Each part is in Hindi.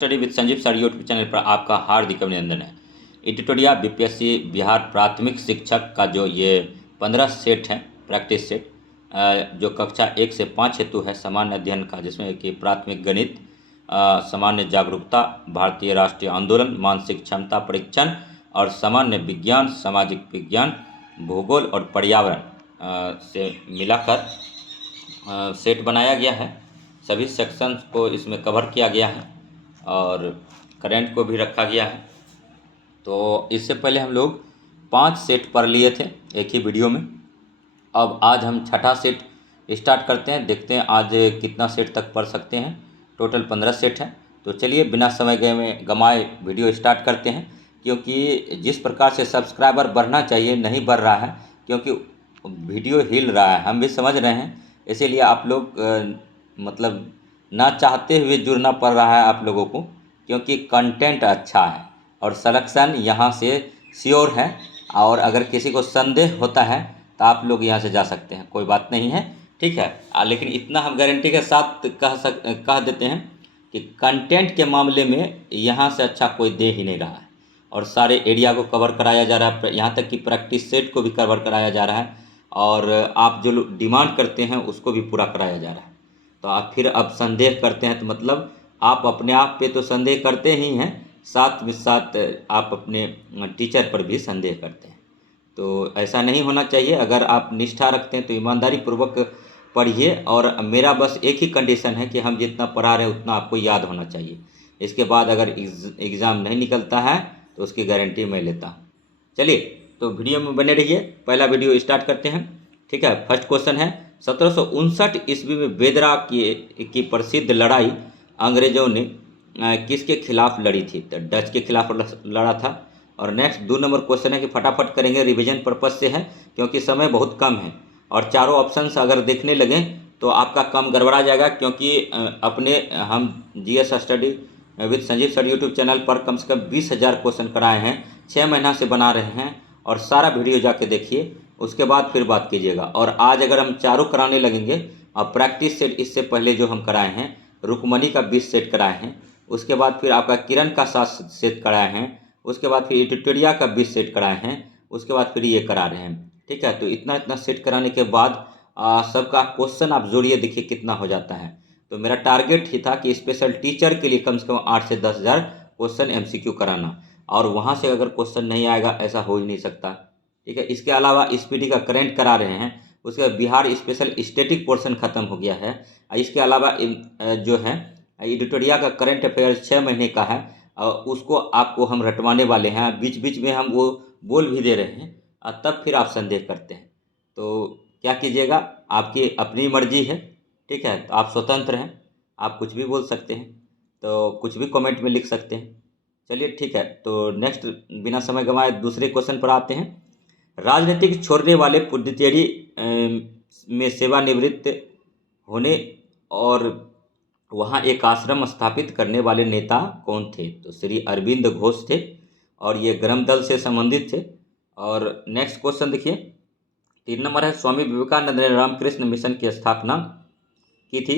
Study with Sanjeev sir YouTube channel पर आपका हार्दिक अभिनंदन है। एडिटोरिया बीपीएससी बिहार प्राथमिक शिक्षक का जो ये 15 सेट है प्रैक्टिस सेट, जो कक्षा 1 से 5 हेतु है सामान्य अध्ययन का, जिसमें कि प्राथमिक गणित, सामान्य जागरूकता, भारतीय राष्ट्रीय आंदोलन, मानसिक क्षमता परीक्षण और सामान्य विज्ञान, सामाजिक विज्ञान, भूगोल और पर्यावरण से मिलाकर सेट बनाया गया है। सभी सेक्शंस को इसमें कवर किया गया है और करंट को भी रखा गया है। तो इससे पहले हम लोग 5 सेट पढ़ लिए थे एक ही वीडियो में। अब आज हम छठा सेट स्टार्ट करते हैं, देखते हैं आज कितना सेट तक पढ़ सकते हैं। टोटल 15 सेट है। तो चलिए बिना समय गमाए वीडियो स्टार्ट करते हैं, क्योंकि जिस प्रकार से सब्सक्राइबर बढ़ना चाहिए नहीं बढ़ रहा है, क्योंकि वीडियो हिल रहा है, हम भी समझ रहे हैं। इसीलिए आप लोग मतलब ना चाहते हुए जुड़ना पड़ रहा है आप लोगों को, क्योंकि कंटेंट अच्छा है और सिलेक्शन यहाँ से श्योर है। और अगर किसी को संदेह होता है तो आप लोग यहाँ से जा सकते हैं, कोई बात नहीं है, ठीक है। लेकिन इतना हम गारंटी के साथ कह देते हैं कि कंटेंट के मामले में यहाँ से अच्छा कोई दे ही नहीं रहा है और सारे एरिया को कवर कराया जा रहा है, यहाँ तक कि प्रैक्टिस सेट को भी कवर कराया जा रहा है और आप जो डिमांड करते हैं उसको भी पूरा कराया जा रहा है। तो आप फिर अब संदेह करते हैं तो मतलब आप अपने आप पे तो संदेह करते ही हैं, साथ में साथ आप अपने टीचर पर भी संदेह करते हैं। तो ऐसा नहीं होना चाहिए। अगर आप निष्ठा रखते हैं तो ईमानदारी पूर्वक पढ़िए। और मेरा बस एक ही कंडीशन है कि हम जितना पढ़ा रहे हैं उतना आपको याद होना चाहिए। इसके बाद अगर एग्ज़ाम नहीं निकलता है तो उसकी गारंटी मैं लेता हूँ। चलिए तो वीडियो में बने रहिए। पहला वीडियो स्टार्ट करते हैं, ठीक है। फर्स्ट क्वेश्चन है, 1759 ईस्वी में बेदरा की प्रसिद्ध लड़ाई अंग्रेज़ों ने किसके खिलाफ लड़ी थी? तो डच के खिलाफ लड़ा था। और नेक्स्ट 2 नंबर क्वेश्चन है कि फटाफट करेंगे, रिवीजन पर्पज से है क्योंकि समय बहुत कम है और चारों ऑप्शंस अगर देखने लगें तो आपका कम गड़बड़ा जाएगा, क्योंकि अपने हम GS study with Sanjeev sir YouTube channel पर कम से कम 20,000 क्वेश्चन कराए हैं, 6 महीना से बना रहे हैं और सारा वीडियो जाके देखिए, उसके बाद फिर बात कीजिएगा। और आज अगर हम चारों कराने लगेंगे और प्रैक्टिस सेट इससे पहले जो हम कराए हैं, रुकमनी का 20 सेट कराए हैं, उसके बाद फिर आपका किरण का 7 सेट कराए हैं, उसके बाद फिर एडिटोरिया का 20 सेट कराए हैं, उसके बाद फिर ये करा रहे हैं, ठीक है। तो इतना सेट कराने के बाद सबका क्वेश्चन आप जोड़िए, देखिए कितना हो जाता है। तो मेरा टारगेट ही था कि स्पेशल टीचर के लिए कम से कम 8 से 10,000 क्वेश्चन एमसीक्यू कराना, और वहाँ से अगर क्वेश्चन नहीं आएगा ऐसा हो ही नहीं सकता, ठीक है। इसके अलावा स्पीडी का करंट करा रहे हैं, उसके बाद बिहार स्पेशल स्टैटिक पोर्शन ख़त्म हो गया है। इसके अलावा जो है एडिटोरिया का करंट अफेयर्स 6 महीने का है, उसको आपको हम रटवाने वाले हैं। बीच बीच में हम वो बोल भी दे रहे हैं, तब फिर आप संदेह करते हैं। तो क्या कीजिएगा, आपकी अपनी मर्जी है, ठीक है। तो आप स्वतंत्र हैं, आप कुछ भी बोल सकते हैं, तो कुछ भी कमेंट में लिख सकते हैं। चलिए ठीक है, तो नेक्स्ट बिना समय गंवाए दूसरे क्वेश्चन पर आते हैं। राजनीतिक छोड़ने वाले पुडुचेरी में सेवानिवृत्त होने और वहाँ एक आश्रम स्थापित करने वाले नेता कौन थे? तो श्री अरविंद घोष थे और ये ग्राम दल से संबंधित थे। और नेक्स्ट क्वेश्चन देखिए, 3 नंबर है, स्वामी विवेकानंद ने रामकृष्ण मिशन की स्थापना की थी,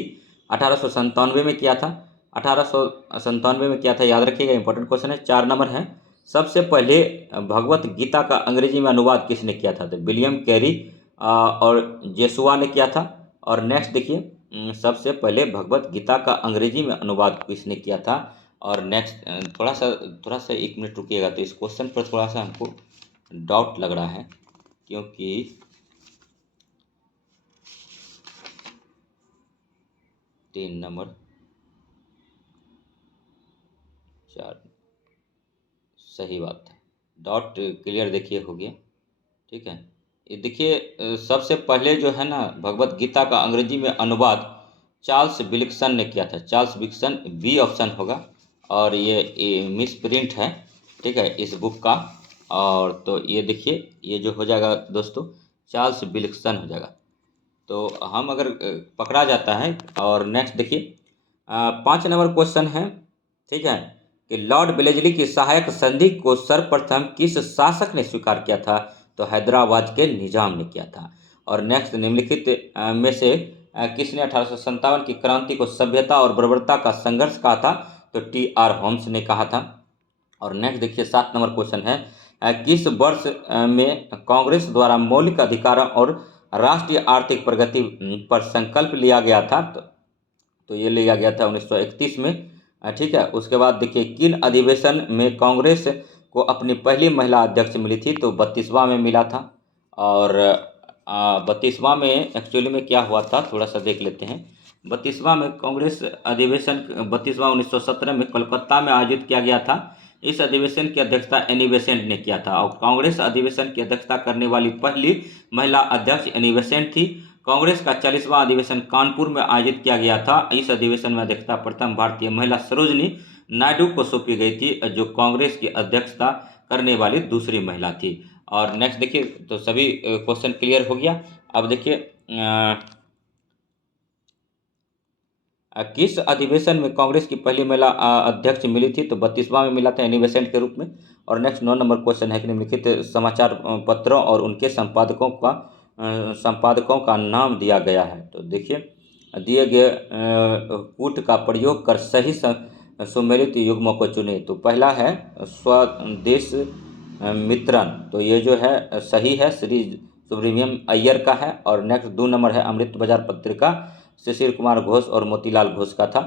1897 में किया था। 1897 में किया था, याद रखिएगा, इंपॉर्टेंट क्वेश्चन है। 4 नंबर है, सबसे पहले भगवत गीता का अंग्रेजी में अनुवाद किसने किया था? तो विलियम कैरी और जेसुआ ने किया था। और नेक्स्ट देखिए, सबसे पहले भगवत गीता का अंग्रेजी में अनुवाद किसने किया था? और नेक्स्ट थोड़ा सा 1 मिनट रुकिएगा, तो इस क्वेश्चन पर थोड़ा सा हमको डाउट लग रहा है, क्योंकि 3 नंबर 4 सही बात है, डाउट क्लियर देखिए हो गया, ठीक है। ये देखिए, सबसे पहले जो है ना भगवत गीता का अंग्रेजी में अनुवाद चार्ल्स विल्सन ने किया था। चार्ल्स विल्सन, बी ऑप्शन होगा, और ये मिस प्रिंट है, ठीक है, इस बुक का। और तो ये देखिए, ये जो हो जाएगा दोस्तों, चार्ल्स विल्सन हो जाएगा। तो हम अगर पकड़ा जाता है। और नेक्स्ट देखिए, 5 नंबर क्वेश्चन है, ठीक है, कि लॉर्ड वेलेस्ली की सहायक संधि को सर्वप्रथम किस शासक ने स्वीकार किया था? तो हैदराबाद के निजाम ने किया था। और नेक्स्ट, निम्नलिखित में से किसने 1857 की क्रांति को सभ्यता और बर्बरता का संघर्ष कहा था? तो टी.आर. होम्स ने कहा था। और नेक्स्ट देखिए 7 नंबर क्वेश्चन है, किस वर्ष में कांग्रेस द्वारा मौलिक अधिकारों और राष्ट्रीय आर्थिक प्रगति पर संकल्प लिया गया था? तो ये लिया गया था 1931 में। ठीक है। उसके बाद देखिए किन अधिवेशन में कांग्रेस को अपनी पहली महिला अध्यक्ष मिली थी? तो 32वां में मिला था। और 32वां में एक्चुअली में क्या हुआ था, थोड़ा सा देख लेते हैं। 32वां में कांग्रेस अधिवेशन 32वां 1917 में कोलकाता में आयोजित किया गया था। इस अधिवेशन की अध्यक्षता एनी बेसेंट ने किया था। और कांग्रेस अधिवेशन की अध्यक्षता करने वाली पहली महिला अध्यक्ष एनी बेसेंट थी। कांग्रेस का 40वां अधिवेशन कानपुर में आयोजित किया गया था। इस अधिवेशन में अध्यक्षता प्रथम भारतीय महिला सरोजनी नायडू को सौंपी गई थी, जो कांग्रेस की अध्यक्षता करने वाली दूसरी महिला थी। और नेक्स्ट देखिए, तो सभी क्वेश्चन क्लियर हो गया। अब देखिए किस अधिवेशन में कांग्रेस की पहली महिला अध्यक्ष मिली थी? तो 32वां में मिला था एनी बेसेंट के रूप में। और नेक्स्ट 9 नंबर क्वेश्चन है कि निम्नलिखित समाचार पत्रों और उनके संपादकों का नाम दिया गया है। तो देखिए दिए गए कूट का प्रयोग कर सही सुमेलित युग्मों को चुने। तो पहला है स्वदेश मित्रन, तो ये जो है सही है, श्री सुब्रमण्यम अय्यर का है। और नेक्स्ट 2 नंबर है अमृत बाजार पत्रिका, शिशिर कुमार घोष और मोतीलाल घोष का था।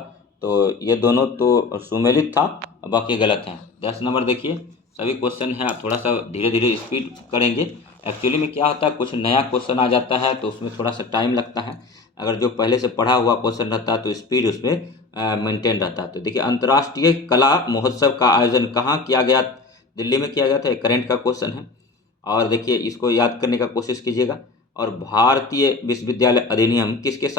तो ये दोनों तो सुमेलित था, बाकी गलत हैं। 10 नंबर देखिए, सभी क्वेश्चन हैं, आप थोड़ा सा धीरे धीरे स्पीड करेंगे। एक्चुअली में क्या होता है, कुछ नया क्वेश्चन आ जाता है तो उसमें थोड़ा सा टाइम लगता है। अगर जो पहले से पढ़ा हुआ क्वेश्चन रहता है तो स्पीड उसमें मेंटेन रहता है। तो देखिए अंतर्राष्ट्रीय कला महोत्सव का आयोजन कहाँ किया गया? दिल्ली में किया गया था। एक करेंट का क्वेश्चन है और देखिए इसको याद करने का कोशिश कीजिएगा। और भारतीय विश्वविद्यालय अधिनियम किसके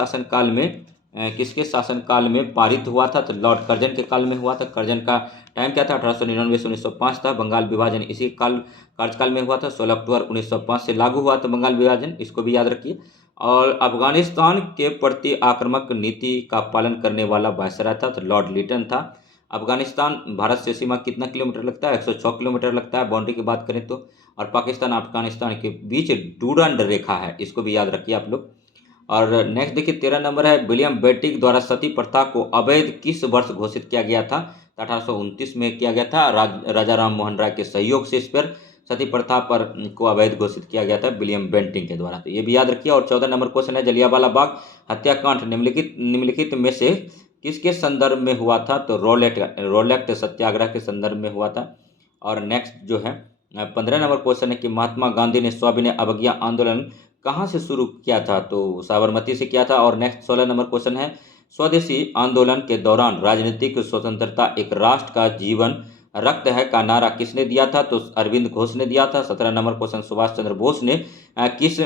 शासनकाल में पारित हुआ था? तो लॉर्ड कर्जन के काल में हुआ था। कर्जन का टाइम क्या था? 1899 से 1905 था। बंगाल विभाजन इसी कार्यकाल में हुआ था। 16 अक्टूबर 1905 से लागू हुआ था बंगाल विभाजन, इसको भी याद रखिए। और अफगानिस्तान के प्रति आक्रामक नीति का पालन करने वाला वायसराय था, तो लॉर्ड लिटन था। अफगानिस्तान भारत से सीमा कितना किलोमीटर लगता है? 106 किलोमीटर लगता है बाउंड्री की बात करें तो। और पाकिस्तान अफगानिस्तान के बीच डूरंड रेखा है, इसको भी याद रखिए आप लोग। और नेक्स्ट देखिए 13 नंबर है, विलियम बेंटिक द्वारा सती प्रथा को अवैध किस वर्ष घोषित किया गया था? 1829 में किया गया था। राजा राम मोहन राय के सहयोग से इस पर सती प्रथा पर को अवैध घोषित किया गया था विलियम बेंटिक के द्वारा, तो ये भी याद रखिए। और 14 नंबर क्वेश्चन है, जलियांवाला बाग हत्याकांड निम्नलिखित में से किसके संदर्भ में हुआ था? तो रोलेट सत्याग्रह के संदर्भ में हुआ था। और नेक्स्ट जो है 15 नंबर क्वेश्चन है कि महात्मा गांधी ने सविनय अवज्ञा आंदोलन कहाँ से शुरू किया था? तो साबरमती से किया था। और नेक्स्ट 16 नंबर क्वेश्चन है, स्वदेशी आंदोलन के दौरान राजनीतिक स्वतंत्रता एक राष्ट्र का जीवन रक्त है का नारा किसने दिया था? तो अरविंद घोष ने दिया था। 17 नंबर क्वेश्चन, सुभाष चंद्र बोस ने किस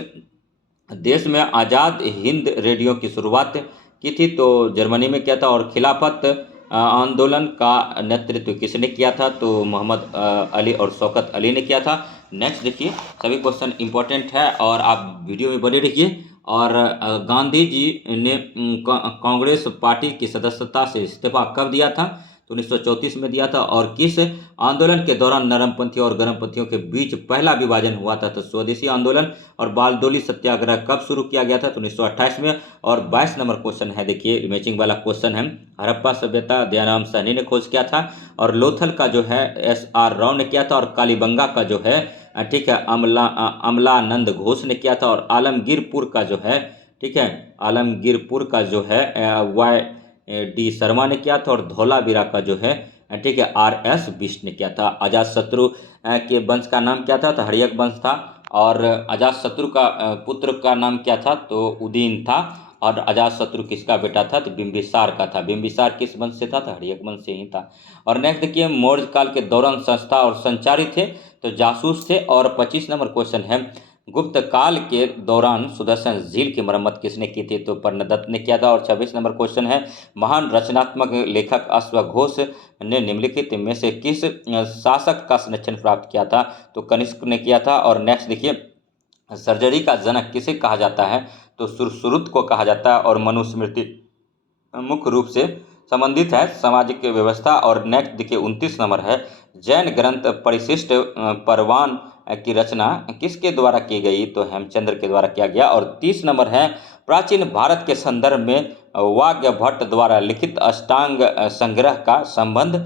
देश में आज़ाद हिंद रेडियो की शुरुआत की थी? तो जर्मनी में किया था। और खिलाफत आंदोलन का नेतृत्व किसने किया था? तो मोहम्मद अली और शौकत अली ने किया था। नेक्स्ट देखिए, सभी क्वेश्चन इंपॉर्टेंट है और आप वीडियो में बने रहिए। और गांधी जी ने कांग्रेस पार्टी की सदस्यता से इस्तीफा कब दिया था? तो 1934 में दिया था। और किस आंदोलन के दौरान नरमपंथियों और गर्मपंथियों के बीच पहला विभाजन हुआ था? तो स्वदेशी आंदोलन। और बालडोली सत्याग्रह कब शुरू किया गया था? तो 1928 में। और 22 नंबर क्वेश्चन है, देखिए मैचिंग वाला क्वेश्चन है, हड़प्पा सभ्यता दयाराम साहनी ने खोज किया था। और लोथल का जो है SR राव ने किया था। और कालीबंगा का जो है ठीक है अमलानंद घोष ने किया था। और आलमगीरपुर का जो है ठीक है आलमगीरपुर का जो है YD शर्मा ने किया था। और धौलावीरा का जो है ठीक है RS बिष्ट ने किया था। अजातशत्रु के वंश का नाम क्या था? तो हर्यक वंश था। और अजातशत्रु का पुत्र का नाम क्या था? तो उदयन था। और अजातशत्रु किसका बेटा था? तो बिंबिसार का था। बिंबिसार किस वंश से था? तो हर्यक वंश से ही था। और नेक्स्ट देखिए, मौर्य काल के दौरान संस्था और संचारी थे, तो जासूस थे। और 25 नंबर क्वेश्चन है, गुप्त काल के दौरान सुदर्शन झील की मरम्मत किसने की थी? तो कर्णदत्त ने किया था। और 26 नंबर क्वेश्चन है, महान रचनात्मक लेखक अश्वघोष ने निम्नलिखित में से किस शासक का संरक्षण प्राप्त किया था? तो कनिष्क ने किया था। और नेक्स्ट देखिए, सर्जरी का जनक किसे कहा जाता है? तो सुश्रुत को कहा जाता है। और मनुस्मृति मुख्य रूप से संबंधित है सामाजिक व्यवस्था। और नेक्स्ट देखिए 29 नंबर है, जैन ग्रंथ परिशिष्ट परवान की रचना किसके द्वारा की गई? तो हेमचंद्र के द्वारा किया गया। और 30 नंबर है, प्राचीन भारत के संदर्भ में वाग्य भट्ट द्वारा लिखित अष्टांग संग्रह का संबंध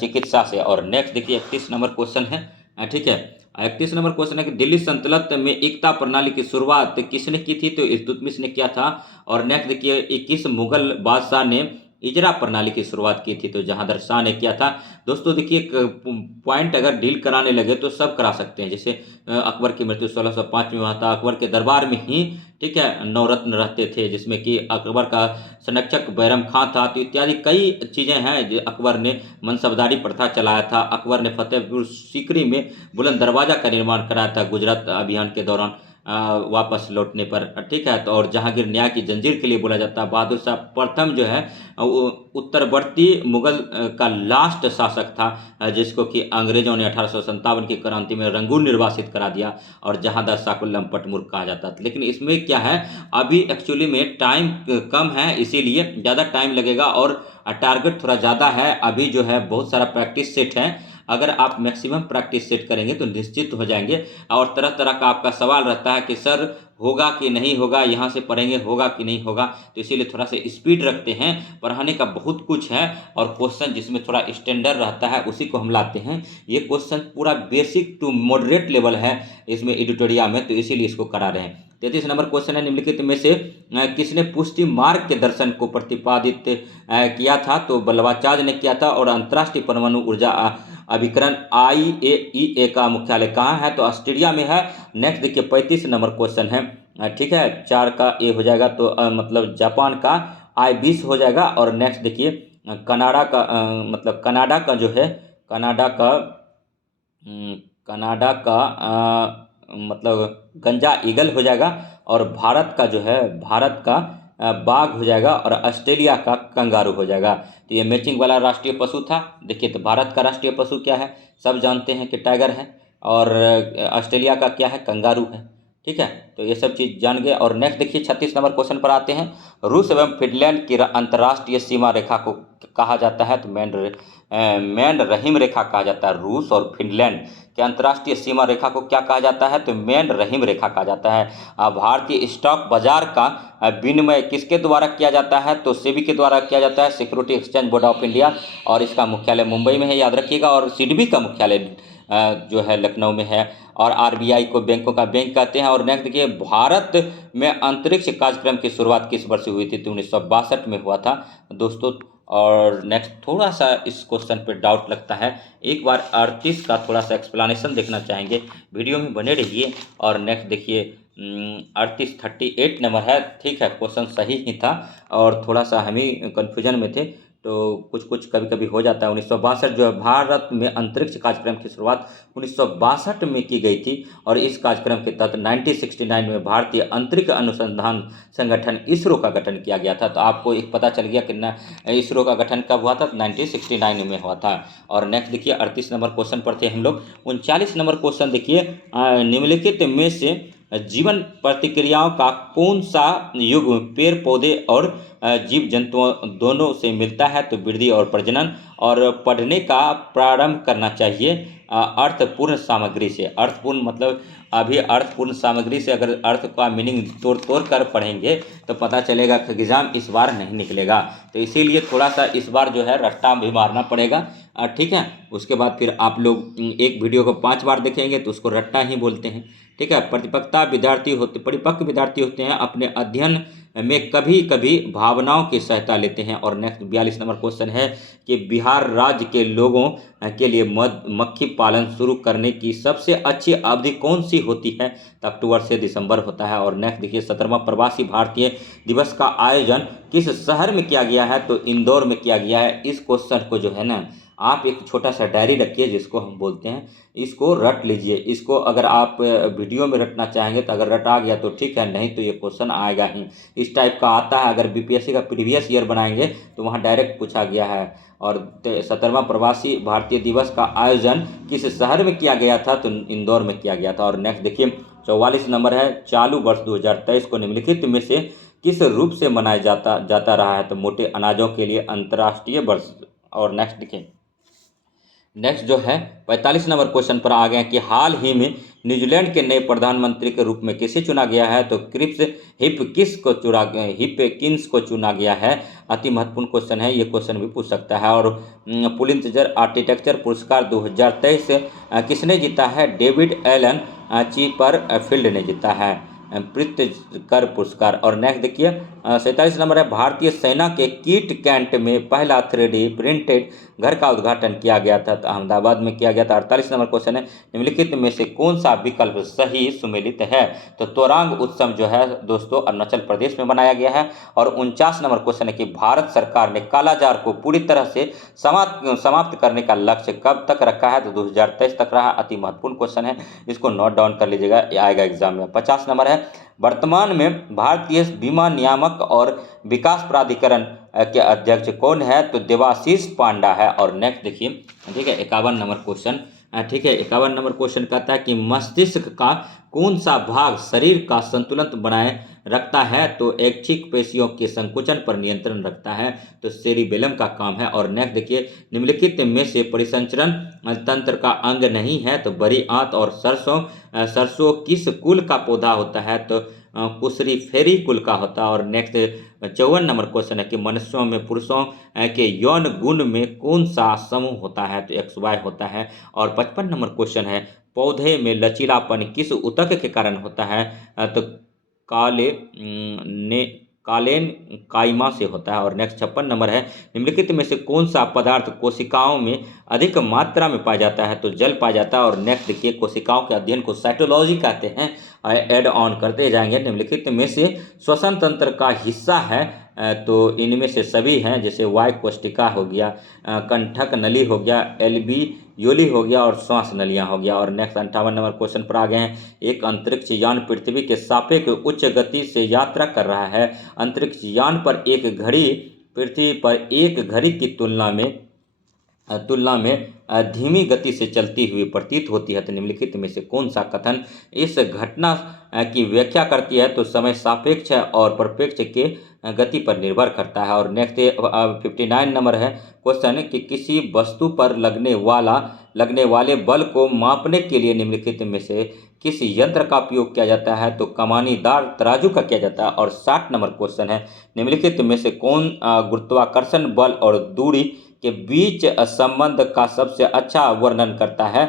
चिकित्सा से। और नेक्स्ट देखिए 31 नंबर क्वेश्चन है, ठीक है। 31 नंबर क्वेश्चन है कि दिल्ली सल्तनत में एकता प्रणाली की शुरुआत किसने की थी? तो इल्तुतमिश ने किया था। और नेक्स्ट देखिए 21 मुगल बादशाह ने इजरा प्रणाली की शुरुआत की थी? तो जहांगीर शाह ने किया था। दोस्तों देखिए पॉइंट अगर डील कराने लगे तो सब करा सकते हैं। जैसे अकबर की मृत्यु 1605 में हुआ था, अकबर के दरबार में ही, ठीक है, नवरत्न रहते थे, जिसमें कि अकबर का संरक्षक बैरम खां था। तो इत्यादि कई चीज़ें हैं जो अकबर ने मनसबदारी प्रथा चलाया था। अकबर ने फतेहपुर सीकरी में बुलंद दरवाज़ा का निर्माण कराया था गुजरात अभियान के दौरान वापस लौटने पर, ठीक है। तो और जहांगीर न्याय की जंजीर के लिए बोला जाता है। बहादुर शाह प्रथम जो है वो उत्तरवर्ती मुगल का लास्ट शासक था, जिसको कि अंग्रेजों ने 1857 की क्रांति में रंगून निर्वासित करा दिया और जहांदार शाह को लंपट मूर्ख कहा जाता था। लेकिन इसमें क्या है, अभी एक्चुअली में टाइम कम है, इसीलिए ज़्यादा टाइम लगेगा और टारगेट थोड़ा ज़्यादा है। अभी जो है बहुत सारा प्रैक्टिस सेट है, अगर आप मैक्सिमम प्रैक्टिस सेट करेंगे तो निश्चित हो जाएंगे। और तरह तरह का आपका सवाल रहता है कि सर होगा कि नहीं होगा, यहाँ से पढ़ेंगे होगा कि नहीं होगा, तो इसीलिए थोड़ा सा स्पीड रखते हैं। पढ़ाने का बहुत कुछ है और क्वेश्चन जिसमें थोड़ा स्टैंडर्ड रहता है उसी को हम लाते हैं। ये क्वेश्चन पूरा बेसिक टू मॉडरेट लेवल है इसमें एडिटोरिया में, तो इसीलिए इसको करा रहे हैं। 33 नंबर क्वेश्चन है, निम्नलिखित में से किसने पुष्टि मार्ग के दर्शन को प्रतिपादित किया था? तो बल्लभाचार्य ने किया था। और अंतर्राष्ट्रीय परमाणु ऊर्जा अभिकरण IAEA का मुख्यालय कहाँ है? तो ऑस्ट्रेलिया में है। नेक्स्ट देखिए 35 नंबर क्वेश्चन है, ठीक है, 4 का ए हो जाएगा, तो मतलब जापान का I-20 हो जाएगा। और नेक्स्ट देखिए कनाडा का मतलब कनाडा का जो है कनाडा का मतलब गंजा ईगल हो जाएगा। और भारत का जो है भारत का बाघ हो जाएगा। और ऑस्ट्रेलिया का कंगारू हो जाएगा। तो ये मैचिंग वाला राष्ट्रीय पशु था। देखिए तो भारत का राष्ट्रीय पशु क्या है? सब जानते हैं कि टाइगर है। और ऑस्ट्रेलिया का क्या है? कंगारू है, ठीक है। तो ये सब चीज़ जान गए। और नेक्स्ट देखिए 36 नंबर क्वेश्चन पर आते हैं। रूस एवं फिनलैंड की अंतर्राष्ट्रीय सीमा रेखा को कहा जाता है? तो मैन रहीम रेखा कहा जाता है। रूस और फिनलैंड के अंतर्राष्ट्रीय सीमा रेखा को क्या कहा जाता है? तो मैन रहीम रेखा कहा जाता है। भारतीय स्टॉक बाजार का विनिमय किसके द्वारा किया जाता है? तो सेबी के द्वारा किया जाता है, security exchange board of India. और इसका मुख्यालय मुंबई में है, याद रखिएगा। और सिडबी का मुख्यालय जो है लखनऊ में है। और RBI को बैंकों का बैंक कहते हैं। और नेक्स्ट देखिए भारत में अंतरिक्ष कार्यक्रम की शुरुआत किस वर्ष हुई थी? तो 1962 में हुआ था दोस्तों। और नेक्स्ट थोड़ा सा इस क्वेश्चन पे डाउट लगता है, एक बार 38 का थोड़ा सा एक्सप्लेनेशन देखना चाहेंगे, वीडियो में बने रहिए। और नेक्स्ट देखिए 38 नंबर है, ठीक है, क्वेश्चन सही ही था और थोड़ा सा हम ही कन्फ्यूजन में थे, तो कुछ कभी कभी हो जाता है। 1962 जो है भारत में अंतरिक्ष कार्यक्रम की शुरुआत 1962 में की गई थी। और इस कार्यक्रम के तहत 1969 में भारतीय अंतरिक्ष अनुसंधान संगठन ISRO का गठन किया गया था। तो आपको एक पता चल गया कि ISRO का गठन कब हुआ था? 1969 में हुआ था। और नेक्स्ट देखिए 38 नंबर क्वेश्चन पर थे हम लोग। 39 नंबर क्वेश्चन देखिए, निम्नलिखित में से जीवन प्रतिक्रियाओं का कौन सा युग पेड़ पौधे और जीव जंतुओं दोनों से मिलता है? तो वृद्धि और प्रजनन। और पढ़ने का प्रारंभ करना चाहिए अर्थपूर्ण सामग्री से। अर्थपूर्ण मतलब अभी अर्थपूर्ण सामग्री से अगर अर्थ का मीनिंग तोड़ कर पढ़ेंगे तो पता चलेगा कि एग्जाम इस बार नहीं निकलेगा। तो इसीलिए थोड़ा सा इस बार जो है रट्टा भी मारना पड़ेगा, ठीक है। उसके बाद फिर आप लोग एक वीडियो को 5 बार देखेंगे तो उसको रट्टा ही बोलते हैं, ठीक है। परिपक्व विद्यार्थी होते हैं, अपने अध्ययन में कभी कभी भावनाओं की सहायता लेते हैं। और नेक्स्ट 42 नंबर क्वेश्चन है कि बिहार राज्य के लोगों के लिए मधुमक्खी पालन शुरू करने की सबसे अच्छी अवधि कौन सी होती है? तो अक्टूबर से दिसंबर होता है। और नेक्स्ट देखिए 17वां प्रवासी भारतीय दिवस का आयोजन किस शहर में किया गया है? तो इंदौर में किया गया है। इस क्वेश्चन को जो है ना आप एक छोटा सा डायरी रखिए, जिसको हम बोलते हैं, इसको रट लीजिए। इसको अगर आप वीडियो में रटना चाहेंगे तो अगर रट आ गया तो ठीक है, नहीं तो ये क्वेश्चन आएगा ही। इस टाइप का आता है। अगर BPSC का प्रीवियस ईयर बनाएंगे तो वहाँ डायरेक्ट पूछा गया है। और 17वां प्रवासी भारतीय दिवस का आयोजन किस शहर में किया गया था? तो इंदौर में किया गया था। और नेक्स्ट देखिए 44 नंबर है, चालू वर्ष 2023 को निम्नलिखित में से किस रूप से मनाया जाता रहा है? तो मोटे अनाजों के लिए अंतर्राष्ट्रीय वर्ष। और नेक्स्ट देखिए नेक्स्ट जो है 45 नंबर क्वेश्चन पर आ गए हैं कि हाल ही में न्यूजीलैंड के नए प्रधानमंत्री के रूप में किसे चुना गया है। तो क्रिप्स हिपकिंस को चुना गया है। अति महत्वपूर्ण क्वेश्चन है, ये क्वेश्चन भी पूछ सकता है। और पुलित्जर आर्किटेक्चर पुरस्कार 2023 किसने जीता है। डेविड एलन चीपरफील्ड ने जीता है प्रित्जकर पुरस्कार। और नेक्स्ट देखिए 47 नंबर है, भारतीय सेना के किट कैंट में पहला 3D प्रिंटेड घर का उद्घाटन किया गया था। तो अहमदाबाद में किया गया था। 48 नंबर क्वेश्चन है, निम्नलिखित में से कौन सा विकल्प सही सुमेलित है। तो तोरांग उत्सव जो है दोस्तों अरुणाचल प्रदेश में बनाया गया है। और 49 नंबर क्वेश्चन है कि भारत सरकार ने कालाजार को पूरी तरह से समाप्त करने का लक्ष्य कब तक रखा है। तो 2023 तक रहा। अति महत्वपूर्ण क्वेश्चन है, इसको नोट डाउन कर लीजिएगा, आएगा एग्जाम में। 50 नंबर है, वर्तमान में भारतीय बीमा नियामक और विकास प्राधिकरण के अध्यक्ष कौन है। तो देवाशीष पांडा है। और नेक्स्ट देखिए, ठीक है 51 नंबर क्वेश्चन, ठीक है 51 नंबर क्वेश्चन कहता है कि मस्तिष्क का कौन सा भाग शरीर का संतुलन बनाए रखता है। तो ऐच्छिक पेशियों के संकुचन पर नियंत्रण रखता है। तो सेरिबेलम का काम है। और नेक्स्ट देखिए, निम्नलिखित में से परिसंचरण तंत्र का अंग नहीं है। तो बड़ी आंत और सरसों किस कुल का पौधा होता है। तो कुसरीफेरी कुल का होता है। और नेक्स्ट 54 नंबर क्वेश्चन है कि मनुष्यों में पुरुषों के यौन गुण में कौन सा समूह होता है। तो XY होता है। और 55 नंबर क्वेश्चन है, पौधे में लचीलापन किस ऊतक के कारण होता है। तो काले ने कालेन काइमा से होता है। और नेक्स्ट 56 नंबर है, निम्नलिखित में से कौन सा पदार्थ कोशिकाओं में अधिक मात्रा में पाया जाता है। तो जल पाया जाता है। और नेक्स्ट देखिए, कोशिकाओं के अध्ययन को साइटोलॉजी कहते हैं। ऐड ऑन करते जाएंगे। निम्नलिखित में से श्वसन तंत्र का हिस्सा है। तो इनमें से सभी हैं, जैसे वायु कोशिका हो गया, कंठक नली हो गया, एल्वियोली हो गया और श्वास नलियां हो गया। और नेक्स्ट 58 नंबर क्वेश्चन पर आ गए हैं, एक अंतरिक्ष यान पृथ्वी के सापेक्ष उच्च गति से यात्रा कर रहा है। अंतरिक्ष यान पर एक घड़ी पृथ्वी पर एक घड़ी की तुलना में धीमी गति से चलती हुई प्रतीत होती है। तो निम्नलिखित में से कौन सा कथन इस घटना की व्याख्या करती है। तो समय सापेक्ष है और प्रपेक्ष के गति पर निर्भर करता है। और नेक्स्ट 59 नंबर है क्वेश्चन कि किसी वस्तु पर लगने वाले बल को मापने के लिए निम्नलिखित में से किस यंत्र का उपयोग किया जाता है। तो कमानीदार तराजू का किया जाता है। और 60 नंबर क्वेश्चन है, निम्नलिखित में से कौन गुरुत्वाकर्षण बल और दूरी के बीच संबंध का सबसे अच्छा वर्णन करता है।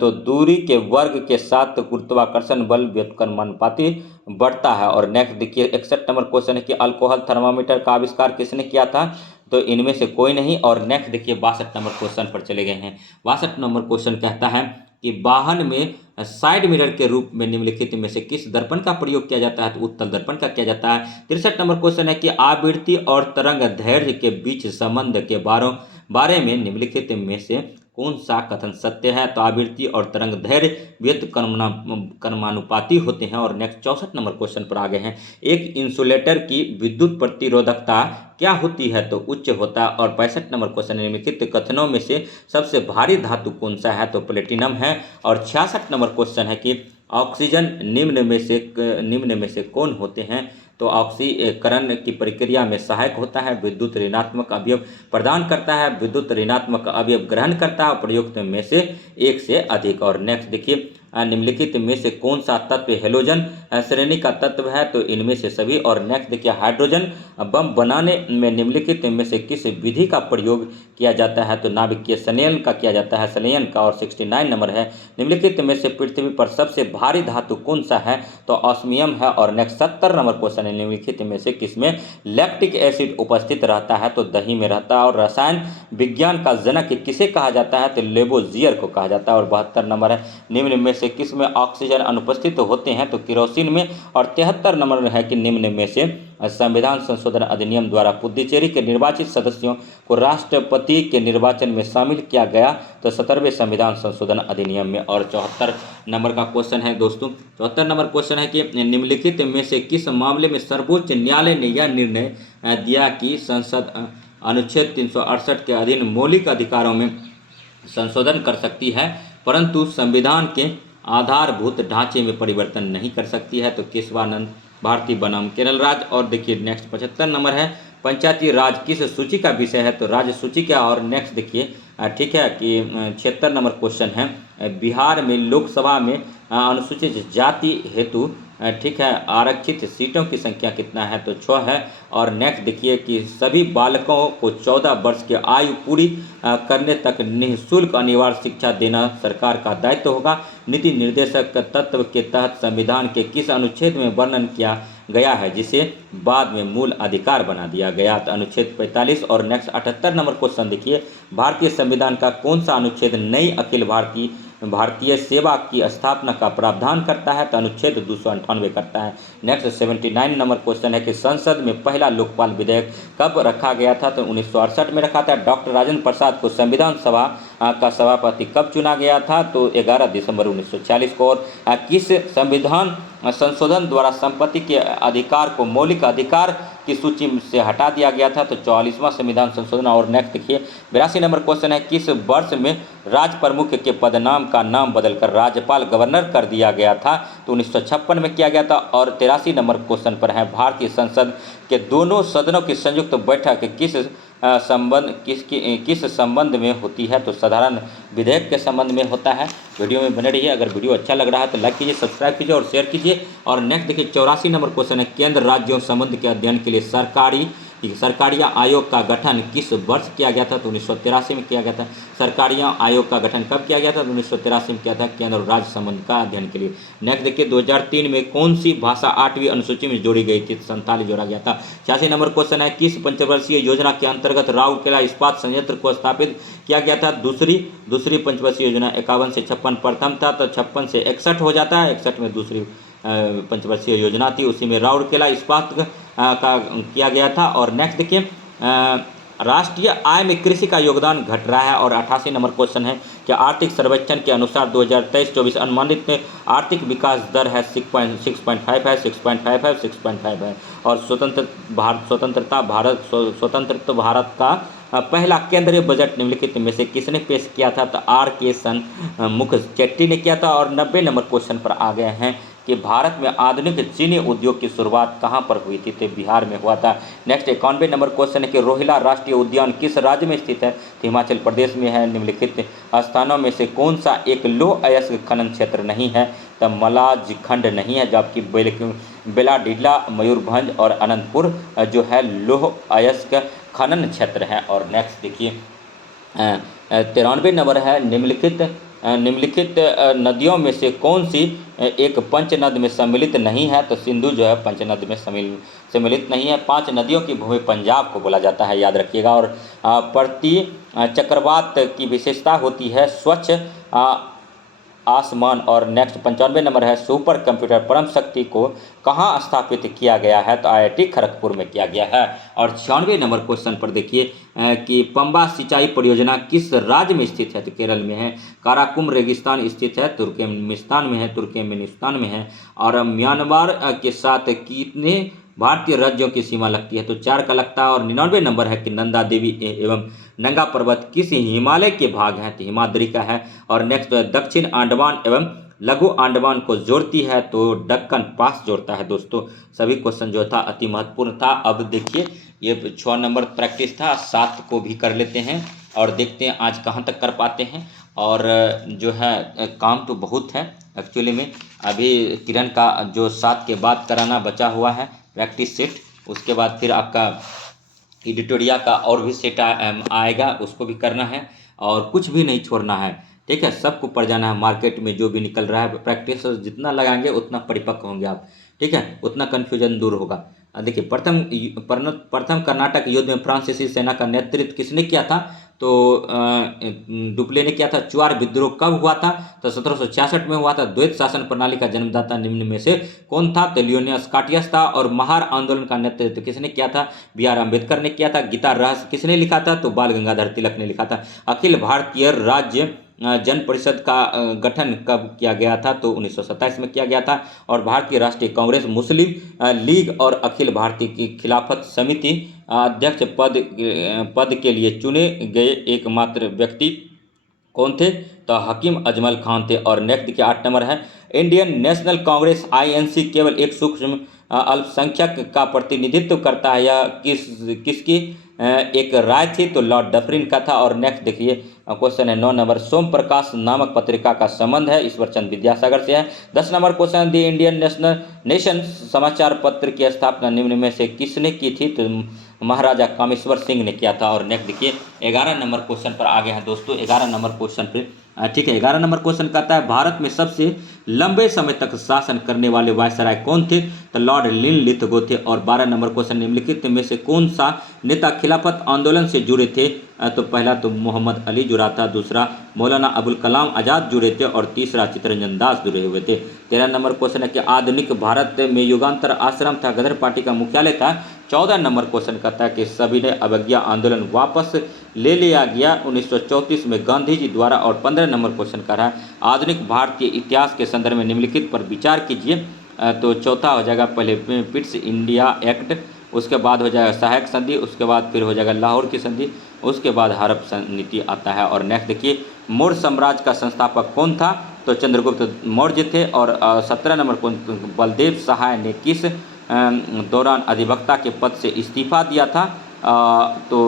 तो दूरी के वर्ग के साथ गुरुत्वाकर्षण बल व्युत्क्रमानुपाती बढ़ता है। और नेक्स्ट देखिए 61 नंबर क्वेश्चन है कि अल्कोहल थर्मामीटर का आविष्कार किसने किया था। तो इनमें से कोई नहीं। और नेक्स्ट देखिए 62 नंबर क्वेश्चन पर चले गए हैं। 62 नंबर क्वेश्चन कहता है कि वाहन में साइड मिरर के रूप में निम्नलिखित में से किस दर्पण का प्रयोग किया जाता है। तो उत्तल दर्पण का किया जाता है। 63 नंबर क्वेश्चन है कि आवृत्ति और तरंग दैर्घ्य के बीच संबंध के बारे में निम्नलिखित में से कौन सा कथन सत्य है। तो आवृत्ति और तरंग दैर्घ्य व्युत्क्रमानुपाती होते हैं। और नेक्स्ट 64 नंबर क्वेश्चन पर आ गए हैं, एक इंसुलेटर की विद्युत प्रतिरोधकता क्या होती है। तो उच्च होता है। और 65 नंबर क्वेश्चन, निम्नलिखित कथनों में से सबसे भारी धातु कौन सा है। तो प्लेटिनम है। और 66 नंबर क्वेश्चन है कि ऑक्सीजन निम्न में से कौन होते हैं। तो ऑक्सीकरण की प्रक्रिया में सहायक होता है, विद्युत ऋणात्मक अवयव प्रदान करता है, विद्युत ऋणात्मक अवयव ग्रहण करता है, प्रयुक्त में से एक से अधिक। और नेक्स्ट देखिए, निम्नलिखित में से कौन सा तत्व हेलोजन श्रेणी का तत्व है। तो इनमें से सभी। और नेक्स्ट देखिए, हाइड्रोजन बम बनाने में निम्नलिखित में से किस विधि का प्रयोग किया जाता है। तो नाभिकीय संलयन का किया जाता है, संलयन का। और 69 नंबर है, निम्नलिखित में से पृथ्वी पर सबसे भारी धातु कौन सा है। तो ऑस्मियम है। और नेक्स्ट 70 नंबर क्वेश्चन है, निम्नलिखित में से किसमें लैक्टिक एसिड उपस्थित रहता है। तो दही में रहता है। और रसायन विज्ञान का जनक किसे कहा जाता है। तो लेबोजियर को कहा जाता है। और 72 नंबर है, निम्न में से किस में ऑक्सीजन अनुपस्थित होते हैं। तो केरोसिन में। और 73 नंबर है कि निम्न में से संविधान संशोधन अधिनियम द्वारा पुडुचेरी के निर्वाचित सदस्यों को राष्ट्रपति के निर्वाचन में शामिल किया गया। तो 17वें संविधान संशोधन अधिनियम में। और 74 नंबर का क्वेश्चन है दोस्तों, 74 नंबर क्वेश्चन है कि निम्नलिखित में से किस मामले में सर्वोच्च न्यायालय ने यह निर्णय दिया कि संसद अनुच्छेद 368 के अधीन मौलिक अधिकारों में संशोधन कर सकती है, परंतु संविधान के आधारभूत ढांचे में परिवर्तन नहीं कर सकती है। तो केशवानंद भारती बनाम केरल राज्य। और देखिए नेक्स्ट 75 नंबर है, पंचायती राज किस सूची का विषय है। तो राज्य सूची का। और नेक्स्ट देखिए ठीक है कि 76 नंबर क्वेश्चन है, बिहार में लोकसभा में अनुसूचित जाति हेतु ठीक है आरक्षित सीटों की संख्या कितना है, तो 6 है। और नेक्स्ट देखिए कि सभी बालकों को 14 वर्ष की आयु पूरी करने तक निःशुल्क अनिवार्य शिक्षा देना सरकार का दायित्व होगा। नीति निर्देशक तत्व के तहत संविधान के किस अनुच्छेद में वर्णन किया गया है जिसे बाद में मूल अधिकार बना दिया गया, तो अनुच्छेद 45। और नेक्स्ट 78 नंबर क्वेश्चन देखिए, भारतीय संविधान का कौन सा अनुच्छेद नई अखिल भारतीय सेवा की स्थापना का प्रावधान करता है, तो अनुच्छेद 298 करता है। नेक्स्ट 79 नंबर क्वेश्चन है कि संसद में पहला लोकपाल विधेयक कब रखा गया था, तो 1968 में रखा था। डॉक्टर राजेंद्र प्रसाद को संविधान सभा का सभापति कब चुना गया था, तो 11 दिसंबर 1946 को। और किस संविधान संशोधन द्वारा संपत्ति के अधिकार को मौलिक अधिकार की सूची से हटा दिया गया था, तो 44वां संविधान संशोधन। और नेक्स्ट देखिए 82 नंबर क्वेश्चन है, किस वर्ष में राज्य प्रमुख के पदनाम का नाम बदलकर राज्यपाल गवर्नर कर दिया गया था, तो 1956 में किया गया था। और 83 नंबर क्वेश्चन पर है, भारतीय संसद के दोनों सदनों की संयुक्त बैठक किस संबंध में होती है, तो साधारण विधेयक के संबंध में होता है। वीडियो में बने रहिए। अगर वीडियो अच्छा लग रहा है तो लाइक कीजिए, सब्सक्राइब कीजिए और शेयर कीजिए। और नेक्स्ट देखिए 84 नंबर क्वेश्चन है, केंद्र राज्यों संबंध के अध्ययन के लिए सरकारिया आयोग का गठन किस वर्ष किया गया था, तो 1983 में किया गया था। सरकारिया आयोग का गठन कब किया गया था, तो 1983 में किया था, केंद्र और राज्य संबंध का अध्ययन के लिए। नेक्स्ट देखिए 2003 में कौन सी भाषा 8वीं अनुसूची में जोड़ी गई थी, संताली जोड़ा गया था। 86 नंबर क्वेश्चन है, किस पंचवर्षीय योजना के अंतर्गत राउरकेला इस्पात संयंत्र को स्थापित किया गया था, दूसरी पंचवर्षीय योजना 51 से 56 प्रथम था, तो 56 से 61 हो जाता है, 61 में दूसरी पंचवर्षीय योजना थी, उसी में राउरकेला इस्पात का किया गया था। और नेक्स्ट देखिए राष्ट्रीय आय में कृषि का योगदान घट रहा है। और 88 नंबर क्वेश्चन है कि आर्थिक सर्वेक्षण के अनुसार 2023-24 अनुमानित आर्थिक विकास दर है 6.5 है, 6.5 है, 6.5 है। और स्वतंत्र भारत का पहला केंद्रीय बजट निम्नलिखित में से किसने पेश किया था, तो R.K. मुखर्जी ने किया था। और 90 नंबर क्वेश्चन पर आ गए हैं कि भारत में आधुनिक चीनी उद्योग की शुरुआत कहां पर हुई थी, तो बिहार में हुआ था। नेक्स्ट 91 नंबर क्वेश्चन है कि रोहिला राष्ट्रीय उद्यान किस राज्य में स्थित है, तो हिमाचल प्रदेश में है। निम्नलिखित स्थानों में से कौन सा एक लौह अयस्क खनन क्षेत्र नहीं है, तो मलाज खंड नहीं है, जबकि बेलाडीला, मयूरभंज और अनंतपुर जो है लौह अयस्क खनन क्षेत्र है। और नेक्स्ट देखिए 93 नंबर है, निम्नलिखित नदियों में से कौन सी एक पंचनद में सम्मिलित नहीं है, तो सिंधु जो है पंचनद में सम्मिलित नहीं है। 5 नदियों की भूमि पंजाब को बोला जाता है, याद रखिएगा। और प्रति चक्रवात की विशेषता होती है स्वच्छ आसमान। और नेक्स्ट 95 नंबर है, सुपर कंप्यूटर परम शक्ति को कहाँ स्थापित किया गया है, तो IIT खड़गपुर में किया गया है। और 96 नंबर क्वेश्चन पर देखिए कि पंबा सिंचाई परियोजना किस राज्य में स्थित है, तो केरल में है। काराकुम रेगिस्तान स्थित है, तुर्कमेनिस्तान में है। और म्यांमार के साथ कितने भारतीय राज्यों की सीमा लगती है, तो 4 का लगता है। और 99 नंबर है कि नंदा देवी एवं नंगा पर्वत किस हिमालय के भाग हैं, तो हिमाद्री का है। और नेक्स्ट दक्षिण अंडमान एवं लघु अंडमान को जोड़ती है, तो दक्कन पास जोड़ता है। दोस्तों सभी क्वेश्चन जो था अति महत्वपूर्ण था। अब देखिए ये 6 नंबर प्रैक्टिस था, 7 को भी कर लेते हैं और देखते हैं आज कहाँ तक कर पाते हैं। और जो है काम तो बहुत है एक्चुअली में। अभी किरण का जो 7 के बाद कराना बचा हुआ है प्रैक्टिस सेट, उसके बाद फिर आपका एडिटोरिया का और भी सेट आएगा, उसको भी करना है और कुछ भी नहीं छोड़ना है, ठीक है। सबको पढ़ जाना है, मार्केट में जो भी निकल रहा है प्रैक्टिस जितना लगाएंगे उतना परिपक्व होंगे आप, ठीक है, उतना कन्फ्यूजन दूर होगा। देखिए प्रथम कर्नाटक युद्ध में फ्रांसीसी सेना का नेतृत्व किसने किया था, तो डुप्ले ने किया था। चुआर विद्रोह कब हुआ था, तो 1766 में हुआ था। द्वैत शासन प्रणाली का जन्मदाता निम्न में से कौन था, तो लियोनियस काटियस था। और महार आंदोलन का नेतृत्व किसने किया था, BR अम्बेडकर ने किया था। गीता रहस्य किसने लिखा था, तो बाल गंगाधर तिलक ने लिखा था। अखिल भारतीय राज्य जन परिषद का गठन कब किया गया था, तो 1927 में किया गया था। और भारतीय राष्ट्रीय कांग्रेस, मुस्लिम लीग और अखिल भारतीय की खिलाफत समिति अध्यक्ष पद के लिए चुने गए एकमात्र व्यक्ति कौन थे, तो हकीम अजमल खान थे। और नेक्स्ट के 8 नंबर है, इंडियन नेशनल कांग्रेस INC केवल एक सूक्ष्म अल्पसंख्यक का प्रतिनिधित्व करता है, या किसकी एक राय थी तो लॉर्ड डफरिन का था। और नेक्स्ट देखिए क्वेश्चन है 9 नंबर, सोम प्रकाश नामक पत्रिका का संबंध है ईश्वर चंद्र विद्यासागर से है। 10 नंबर क्वेश्चन, दी इंडियन नेशन समाचार पत्र की स्थापना निम्न में से किसने की थी? तो महाराजा कामेश्वर सिंह ने किया था। और नेक्स्ट देखिए 11 नंबर क्वेश्चन पर आगे हैं दोस्तों। 11 नंबर क्वेश्चन पे ठीक है, 11 नंबर क्वेश्चन कहता है भारत में सबसे लंबे समय तक शासन करने वाले वायसराय कौन थे? तो लॉर्ड लिनलिथगो थे। और 12 नंबर क्वेश्चन, निम्नलिखित में से कौन सा नेता खिलाफत आंदोलन से जुड़े थे? तो पहला तो मोहम्मद अली जुड़ा था, दूसरा मौलाना अबुल कलाम आजाद जुड़े थे और तीसरा चित्तरंजन दास जुड़े हुए थे। 13 नंबर क्वेश्चन है कि आधुनिक भारत में युगांतर आश्रम था गदर पार्टी का मुख्यालय था। 14 नंबर क्वेश्चन कहता है कि सविनय अवज्ञा आंदोलन वापस ले लिया गया 1934 में गांधी जी द्वारा। और 15 नंबर क्वेश्चन कर रहा है आधुनिक भारतीय इतिहास के संदर्भ में निम्नलिखित पर विचार कीजिए। तो चौथा हो जाएगा पहले पिट्स इंडिया एक्ट, उसके बाद हो जाएगा सहायक संधि, उसके बाद फिर हो जाएगा लाहौर की संधि, उसके बाद हड़प नीति आता है। और नेक्स्ट देखिए मौर्य साम्राज्य का संस्थापक कौन था? तो चंद्रगुप्त मौर्य थे। और 17 नंबर बलदेव सहाय ने किस दौरान अधिवक्ता के पद से इस्तीफा दिया था? तो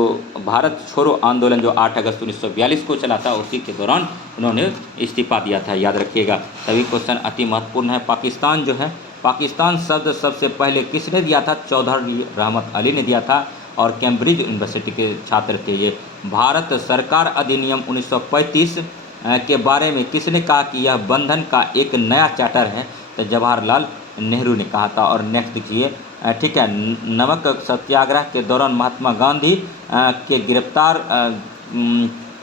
भारत छोड़ो आंदोलन जो 8 अगस्त 1942 को चला था उसी के दौरान उन्होंने इस्तीफा दिया था, याद रखिएगा। सभी क्वेश्चन अति महत्वपूर्ण है। पाकिस्तान जो है, पाकिस्तान शब्द सबसे पहले किसने दिया था? चौधरी रहमत अली ने दिया था और कैम्ब्रिज यूनिवर्सिटी के छात्र थे ये। भारत सरकार अधिनियम 1935 के बारे में किसने कहा कि यह बंधन का एक नया चार्टर है? तो जवाहरलाल नेहरू ने कहा था। और नेक्स्ट देखिए ठीक है, नमक सत्याग्रह के दौरान महात्मा गांधी के गिरफ्तार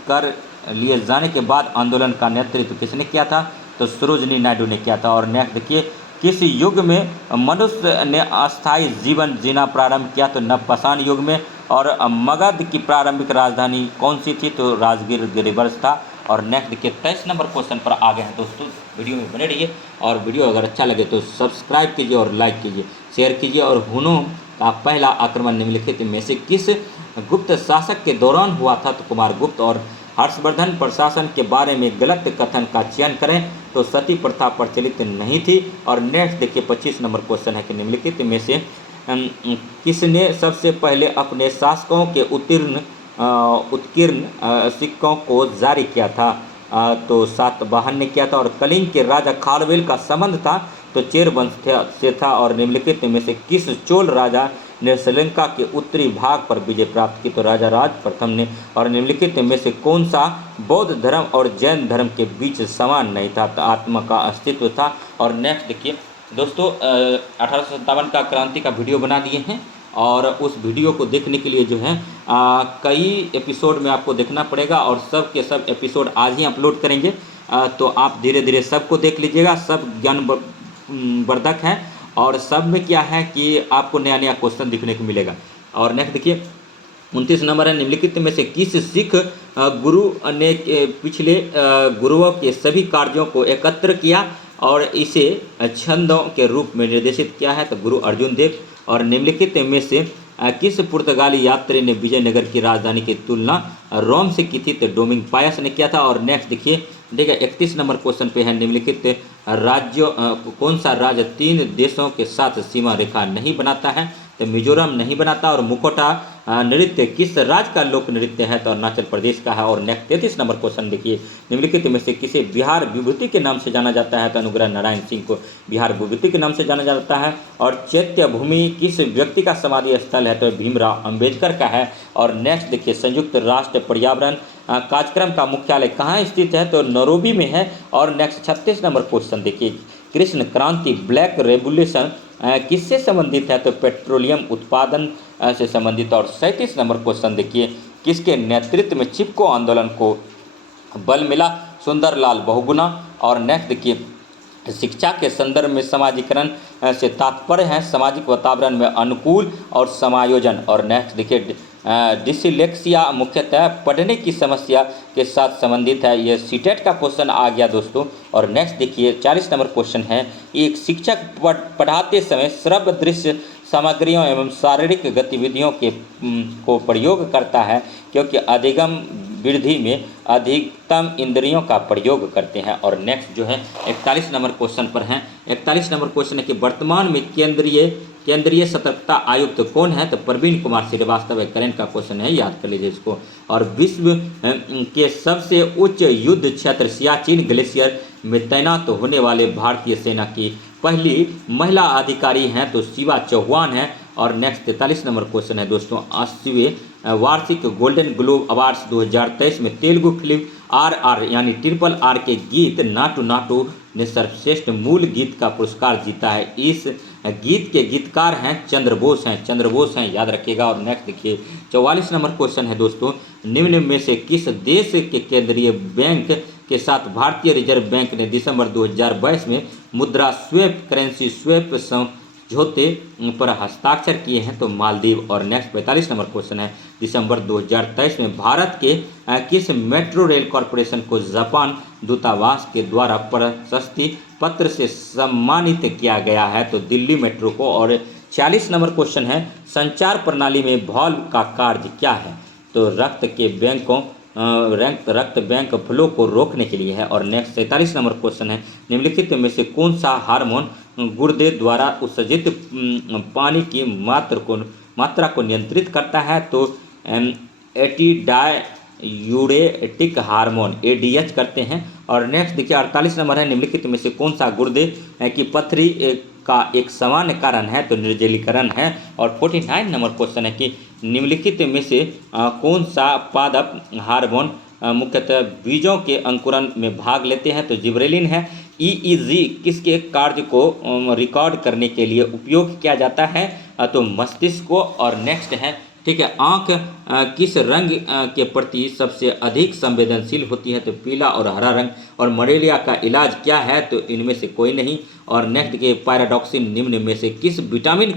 कर लिए जाने के बाद आंदोलन का नेतृत्व किसने किया था? तो सरोजनी नायडू ने किया था। और नेक्स्ट देखिए किस युग में मनुष्य ने अस्थायी जीवन जीना प्रारंभ किया? तो नवपाषाण युग में। और मगध की प्रारंभिक राजधानी कौन सी थी? तो राजगीर गिरिवर्ष था। और नेक्स्ट देखिए 23 नंबर क्वेश्चन पर आ गए हैं दोस्तों। वीडियो में बने रहिए और वीडियो अगर अच्छा लगे तो सब्सक्राइब कीजिए और लाइक कीजिए, शेयर कीजिए। और हुनों का पहला आक्रमण निम्नलिखित में से किस गुप्त शासक के दौरान हुआ था? तो कुमार गुप्त। और हर्षवर्धन प्रशासन के बारे में गलत कथन का चयन करें। तो सती प्रथा प्रचलित नहीं थी। और नेक्स्ट देखिए 25 नंबर क्वेश्चन है कि निम्नलिखित में से किसने सबसे पहले अपने शासकों के उत्कीर्ण सिक्कों को जारी किया था? तो सातवाहन ने किया था। और कलिंग के राजा खारवेल का संबंध था तो चेर वंश से था। और निम्नलिखित में से किस चोल राजा ने श्रीलंका के उत्तरी भाग पर विजय प्राप्त की? तो राजा राज प्रथम ने। और निम्नलिखित में से कौन सा बौद्ध धर्म और जैन धर्म के बीच समान नहीं था? तो आत्मा का अस्तित्व था। और नेक्स्ट देखिए दोस्तों 1857 का क्रांति का वीडियो बना दिए हैं और उस वीडियो को देखने के लिए जो है कई एपिसोड में आपको देखना पड़ेगा और सब के सब एपिसोड आज ही अपलोड करेंगे। तो आप धीरे धीरे सबको देख लीजिएगा, सब ज्ञानवर्धक है और सब में क्या है कि आपको नया नया क्वेश्चन देखने को मिलेगा। और नेक्स्ट देखिए 29 नंबर है निम्नलिखित में से किस सिख गुरु ने पिछले गुरुओं के सभी कार्यों को एकत्र किया और इसे छंदों के रूप में निर्देशित किया है? तो गुरु अर्जुन देव। और निम्नलिखित में से किस पुर्तगाली यात्री ने विजयनगर की राजधानी की तुलना रोम से की थी? तो डोमिंग पायस ने किया था। और नेक्स्ट देखिए 31 नंबर क्वेश्चन पे है निम्नलिखित राज्यों कौन सा राज्य 3 देशों के साथ सीमा रेखा नहीं बनाता है? तो मिजोरम नहीं बनाता। और मुखोटा नृत्य किस राज्य का लोक नृत्य है? तो अरुणाचल प्रदेश का है। और नेक्स्ट 33 नंबर क्वेश्चन देखिए निम्नलिखित में से किसे बिहार विभूति के नाम से जाना जाता है? तो अनुग्रह नारायण सिंह को बिहार विभूति के नाम से जाना जाता है। और चैत्य भूमि किस व्यक्ति का समाधि स्थल है? तो भीमराव अंबेडकर का है। और नेक्स्ट देखिए संयुक्त राष्ट्र पर्यावरण कार्यक्रम का मुख्यालय कहाँ स्थित है? तो नैरोबी में है। और नेक्स्ट 36 नंबर क्वेश्चन देखिए कृष्ण क्रांति ब्लैक रेवोल्यूशन किससे संबंधित है? तो पेट्रोलियम उत्पादन से संबंधित। और 37 नंबर क्वेश्चन देखिए किसके नेतृत्व में चिपको आंदोलन को बल मिला? सुंदरलाल बहुगुणा। और नेक्स्ट देखिए शिक्षा के संदर्भ में समाजीकरण से तात्पर्य है सामाजिक वातावरण में अनुकूल और समायोजन। और नेक्स्ट देखिए डिसलेक्सिया मुख्यतः पढ़ने की समस्या के साथ संबंधित है। यह सीटेट का क्वेश्चन आ गया दोस्तों। और नेक्स्ट देखिए 40 नंबर क्वेश्चन है एक शिक्षक पढ़ाते समय श्रव्य दृश्य सामग्रियों एवं शारीरिक गतिविधियों को प्रयोग करता है क्योंकि अधिगम वृद्धि में अधिकतम इंद्रियों का प्रयोग करते हैं। और नेक्स्ट जो है 41 नंबर क्वेश्चन पर है। 41 नंबर क्वेश्चन है कि वर्तमान में केंद्रीय केंद्रीय सतर्कता आयुक्त कौन है? तो प्रवीण कुमार श्रीवास्तव है। करंट का क्वेश्चन है, याद कर लीजिए इसको। और विश्व के सबसे उच्च युद्ध क्षेत्र सियाचिन ग्लेशियर में तैनात होने वाले भारतीय सेना की पहली महिला अधिकारी हैं तो शिवा चौहान है। और नेक्स्ट 43 नंबर क्वेश्चन है दोस्तों, 80वें वार्षिक गोल्डन ग्लोब अवार्ड्स 2023 में तेलुगु फिल्म RR यानी RRR के गीत नाटू नाटू ने सर्वश्रेष्ठ मूल गीत का पुरस्कार जीता है। इस गीत के गीतकार हैं चंद्र बोस हैं, याद रखिएगा। और नेक्स्ट देखिए 44 नंबर क्वेश्चन है दोस्तों, निम्न में से किस देश के केंद्रीय बैंक के साथ भारतीय रिजर्व बैंक ने दिसंबर 2022 में मुद्रा स्वैप करेंसी स्वैप समझौते पर हस्ताक्षर किए हैं? तो मालदीव। और नेक्स्ट 45 नंबर क्वेश्चन है, दिसंबर 2023 में भारत के किस मेट्रो रेल कॉरपोरेशन को जापान दूतावास के द्वारा प्रशस्ति पत्र से सम्मानित किया गया है? तो दिल्ली मेट्रो को। और 46 नंबर क्वेश्चन है, संचार प्रणाली में वाल्व का कार्य क्या है? तो रक्त बैंक फ्लो को रोकने के लिए है। और नेक्स्ट 47 नंबर क्वेश्चन है, निम्नलिखित में से कौन सा हार्मोन गुर्दे द्वारा उत्सर्जित पानी की मात्रा को नियंत्रित करता है? तो एंटीडायूरेटिक हार्मोन ADH करते हैं। और नेक्स्ट देखिए 48 नंबर है, निम्नलिखित में से कौन सा गुर्दे की पथरी का एक सामान्य कारण है? तो निर्जलीकरण है। और 49 नंबर क्वेश्चन है कि निम्नलिखित में से कौन सा पादप हार्मोन मुख्यतः बीजों के अंकुरण में भाग लेते हैं? तो जिबरेलिन है। EEG किसके कार्य को रिकॉर्ड करने के लिए उपयोग किया जाता है? तो मस्तिष्क को। और नेक्स्ट है, ठीक है, आँख किस रंग के प्रति सबसे अधिक संवेदनशील होती है? तो पीला और हरा रंग। और मलेरिया का इलाज क्या है? तो इनमें से कोई नहीं। और नेक्स्ट के पैराडॉक्सिन निम्न में से किस विटामिन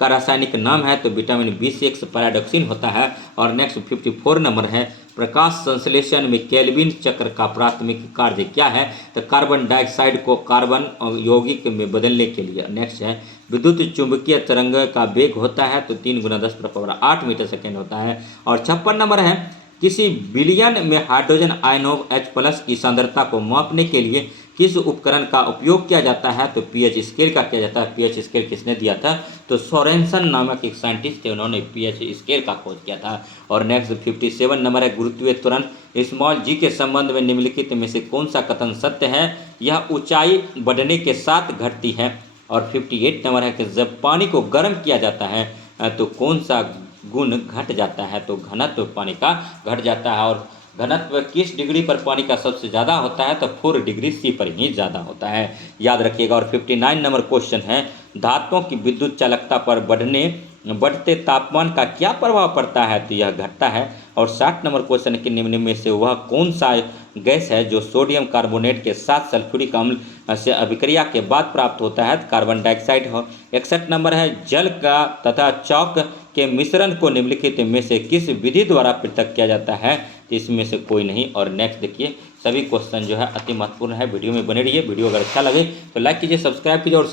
का रासायनिक नाम है? तो विटामिन B6 पैराडॉक्सिन होता है। और नेक्स्ट 54 नंबर है, प्रकाश संश्लेषण में केल्विन चक्र का प्राथमिक कार्य क्या है? तो कार्बन डाइऑक्साइड को कार्बन यौगिक में बदलने के लिए। नेक्स्ट है, विद्युत चुंबकीय तरंग का वेग होता है तो 3 × 10⁸ मीटर सेकेंड होता है। और 56 नंबर है, किसी विलयन में हाइड्रोजन आयनों H+ की सांद्रता को मापने के लिए किस उपकरण का उपयोग किया जाता है? तो pH स्केल का किया जाता है। pH स्केल किसने दिया था? तो सोरेनसन नामक एक साइंटिस्ट थे, उन्होंने pH स्केल का खोज किया था। और नेक्स्ट 57 नंबर है, गुरुत्वीय त्वरण स्मॉल g के संबंध में निम्नलिखित में से कौन सा कथन सत्य है? यह ऊंचाई बढ़ने के साथ घटती है। और 58 नंबर है कि जब पानी को गर्म किया जाता है तो कौन सा गुण घट जाता है? तो घनत्व पानी का घट जाता है। और घनत्व किस डिग्री पर पानी का सबसे ज़्यादा होता है? तो 4 डिग्री C पर ही ज़्यादा होता है, याद रखिएगा। और 59 नंबर क्वेश्चन है, धातुओं की विद्युत चालकता पर बढ़ते तापमान का क्या प्रभाव पड़ता है? तो यह घटता है। और 60 नंबर क्वेश्चन के निम्न में से वह कौन सा गैस है जो सोडियम कार्बोनेट के साथ सल्फ्यूरिक अम्ल से अभिक्रिया के बाद प्राप्त होता है? कार्बन डाइऑक्साइड हो। 61 नंबर है, जल का तथा चौक के मिश्रण को निम्नलिखित में से किस विधि द्वारा पृथक किया जाता है? तो इसमें से कोई नहीं। और नेक्स्ट देखिए, सभी क्वेश्चन जो है अति महत्वपूर्ण है, वीडियो में बने रहिए। वीडियो अगर अच्छा लगे तो लाइक कीजिए, सब्सक्राइब कीजिए और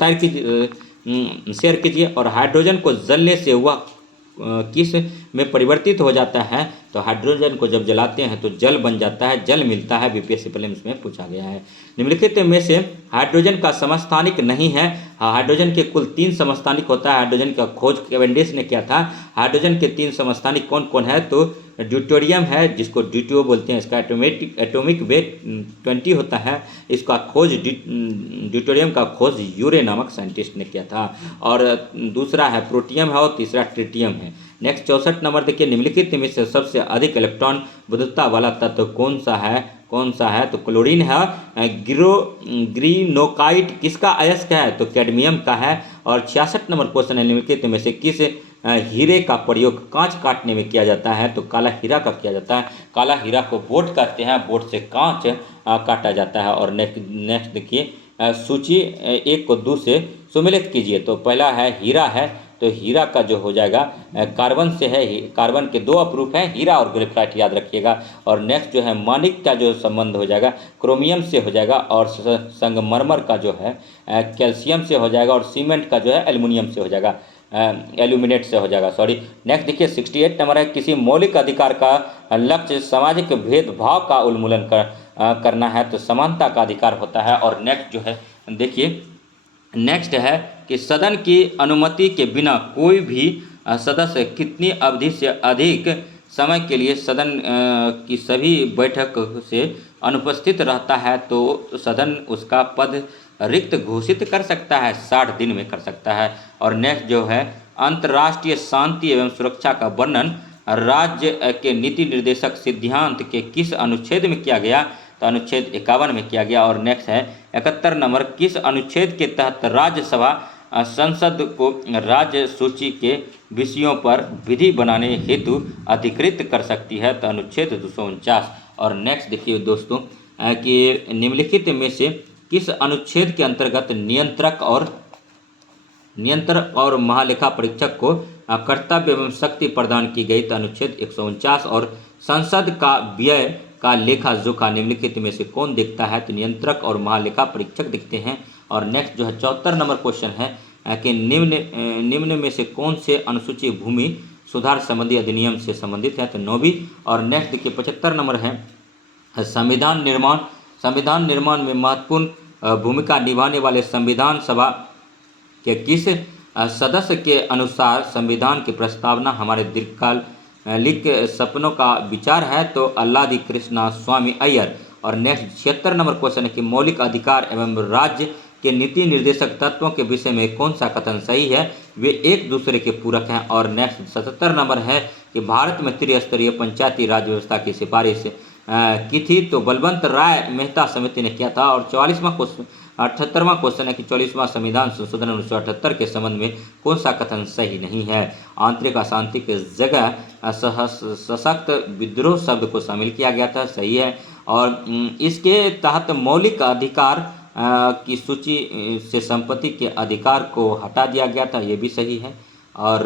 शेयर कीजिए। और हाइड्रोजन को जलने से वह किस में परिवर्तित हो जाता है? तो हाइड्रोजन को जब जलाते हैं तो जल बन जाता है, जल मिलता है। BPSC प्रीलिम्स में पूछा गया है। निम्नलिखित में से हाइड्रोजन का समस्थानिक नहीं है? हाइड्रोजन के कुल 3 समस्थानिक होता है। हाइड्रोजन का खोज कैवेंडिश ने किया था। हाइड्रोजन के 3 समस्थानिक कौन कौन है? तो ड्यूटेरियम है, जिसको ड्यूटियो बोलते हैं, इसका एटॉमिक वेट 20 होता है। इसका खोज ड्यूटेरियम का खोज यूरे नामक साइंटिस्ट ने किया था। और दूसरा है प्रोटियम है और तीसरा ट्रिटियम है। नेक्स्ट 64 नंबर देखिए, निम्नलिखित में से सबसे अधिक इलेक्ट्रॉन विद्युतता वाला तत्व कौन सा है? तो क्लोरीन है। ग्रीनोकाइट किसका अयस्क है? तो कैडमियम का है। और 66 नंबर क्वेश्चन है, निम्नलिखित में से किस हीरे का प्रयोग कांच काटने में किया जाता है? तो काला हीरा का किया जाता है। काला हीरा को बोट कहते हैं, बोट से कांच काटा जाता है। और नेक्स्ट देखिए, सूची 1 को 2 से सुमेलित कीजिए। तो पहला है हीरा है, तो हीरा का जो हो जाएगा कार्बन से है। कार्बन के 2 अपरूप हैं, हीरा और ग्रेफाइट, याद रखिएगा। और नेक्स्ट जो है माणिक का जो संबंध हो जाएगा क्रोमियम से हो जाएगा। और संगमरमर का जो है कैल्शियम से हो जाएगा। और सीमेंट का जो है एल्युमिनियम से हो जाएगा, एल्यूमिनेट से हो जाएगा, सॉरी। नेक्स्ट देखिए 68 नंबर है, किसी मौलिक अधिकार का लक्ष्य सामाजिक भेदभाव का उन्मूलन करना है? तो समानता का अधिकार होता है। और नेक्स्ट जो है देखिए नेक्स्ट है कि सदन की अनुमति के बिना कोई भी सदस्य कितनी अवधि से अधिक समय के लिए सदन की सभी बैठक से अनुपस्थित रहता है तो सदन उसका पद रिक्त घोषित कर सकता है, 60 दिन में कर सकता है। और नेक्स्ट जो है, अंतर्राष्ट्रीय शांति एवं सुरक्षा का वर्णन राज्य के नीति निर्देशक सिद्धांत के किस अनुच्छेद में किया गया, तो अनुच्छेद 51 में किया गया। और नेक्स्ट है 71 नंबर, किस अनुच्छेद के तहत राज्यसभा संसद को राज्य सूची के विषयों पर विधि बनाने हेतु अधिकृत कर सकती है, तो अनुच्छेद 249। और नेक्स्ट देखिए दोस्तों कि निम्नलिखित में से किस अनुच्छेद के अंतर्गत नियंत्रक और महालेखा परीक्षक को कर्तव्य एवं शक्ति प्रदान की गई, तो अनुच्छेद 149। और संसद का व्यय का लेखा जोखा निम्नलिखित में से कौन देखता है, तो नियंत्रक और महालेखा परीक्षक दिखते हैं। और नेक्स्ट जो है 74 नंबर क्वेश्चन है कि निम्न में से कौन से अनुसूची भूमि सुधार संबंधी अधिनियम से संबंधित है, तो 9वीं। और नेक्स्ट देखिए 75 नंबर है, संविधान निर्माण में महत्वपूर्ण भूमिका निभाने वाले संविधान सभा के किस सदस्य के अनुसार संविधान की प्रस्तावना हमारे दीर्घकालिक सपनों का विचार है, तो अल्लादी कृष्णा स्वामी अय्यर। और नेक्स्ट 76 नंबर क्वेश्चन है कि मौलिक अधिकार एवं राज्य के नीति निर्देशक तत्वों के विषय में कौन सा कथन सही है, वे एक दूसरे के पूरक हैं। और नेक्स्ट 77 नंबर है कि भारत में त्रिस्तरीय पंचायती राज व्यवस्था की सिफारिश की थी, तो बलवंत राय मेहता समिति ने किया था। और 78वां क्वेश्चन है कि 44वां संविधान संशोधन 1978 के संबंध में कौन सा कथन सही नहीं है, आंतरिक अशांति की जगह सशक्त विद्रोह शब्द को शामिल किया गया था, सही है। और इसके तहत मौलिक अधिकार की सूची से संपत्ति के अधिकार को हटा दिया गया था, ये भी सही है। और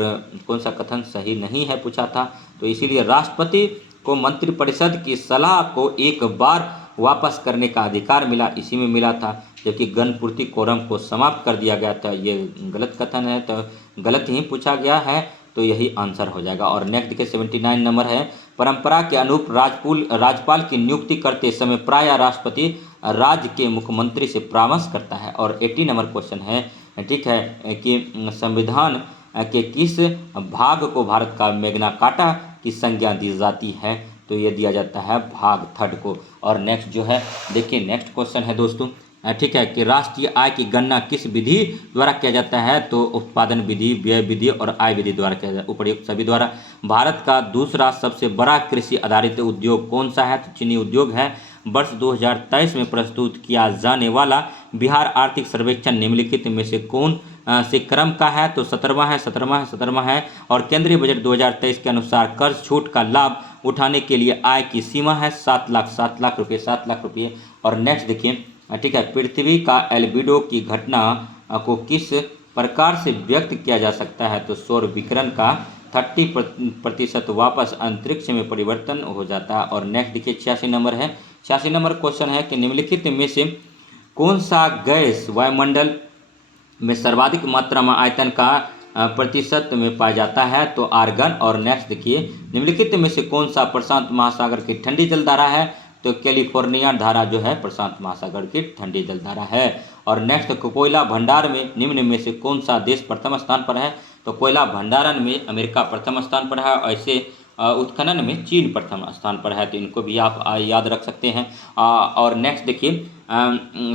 कौन सा कथन सही नहीं है पूछा था, तो इसीलिए राष्ट्रपति को मंत्रिपरिषद की सलाह को एक बार वापस करने का अधिकार मिला, इसी में मिला था, जबकि गणपूर्ति कोरम को समाप्त कर दिया गया था, ये गलत कथन है, तो गलत ही पूछा गया है, तो यही आंसर हो जाएगा। और नेक्स्ट देखिए 79 नंबर है, परंपरा के अनुरूप राज्यपाल की नियुक्ति करते समय प्रायः राष्ट्रपति राज्य के मुख्यमंत्री से परामर्श करता है। और 80 नंबर क्वेश्चन है, ठीक है, कि संविधान के किस भाग को भारत का मैग्ना कार्टा की संज्ञा दी जाती है, तो ये दिया जाता है भाग 3 को। और नेक्स्ट जो है देखिए, नेक्स्ट क्वेश्चन है दोस्तों, ठीक है, कि राष्ट्रीय आय की गणना किस विधि द्वारा किया जाता है, तो उत्पादन विधि, व्यय विधि और आय विधि द्वारा किया जाता है, उपर्युक्त सभी द्वारा। भारत का दूसरा सबसे बड़ा कृषि आधारित उद्योग कौन सा है, तो चीनी उद्योग है। वर्ष 2023 में प्रस्तुत किया जाने वाला बिहार आर्थिक सर्वेक्षण निम्नलिखित में से कौन से क्रम का है, तो 17वां है। और केंद्रीय बजट 2023 के अनुसार कर्ज छूट का लाभ उठाने के लिए आय की सीमा है 7 लाख रुपये। और नेक्स्ट देखिए, ठीक है, पृथ्वी का एल्बिडो की घटना को किस प्रकार से व्यक्त किया जा सकता है, तो सौर विकिरण का 30% वापस अंतरिक्ष में परिवर्तन हो जाता है। और नेक्स्ट देखिए 86 नंबर है, 86 नंबर क्वेश्चन है कि निम्नलिखित में से कौन सा गैस वायुमंडल में सर्वाधिक मात्रा में आयतन का प्रतिशत में पाया जाता है, तो आर्गन। और नेक्स्ट देखिए, निम्नलिखित में से कौन सा प्रशांत महासागर की ठंडी जलधारा है, तो कैलिफोर्निया धारा जो है प्रशांत महासागर की ठंडी जलधारा है। और नेक्स्ट, कोयला भंडार में निम्न में से कौन सा देश प्रथम स्थान पर है, तो कोयला भंडारण में अमेरिका प्रथम स्थान पर है, ऐसे उत्खनन में चीन प्रथम स्थान पर है, तो इनको भी आप याद रख सकते हैं। और नेक्स्ट देखिए,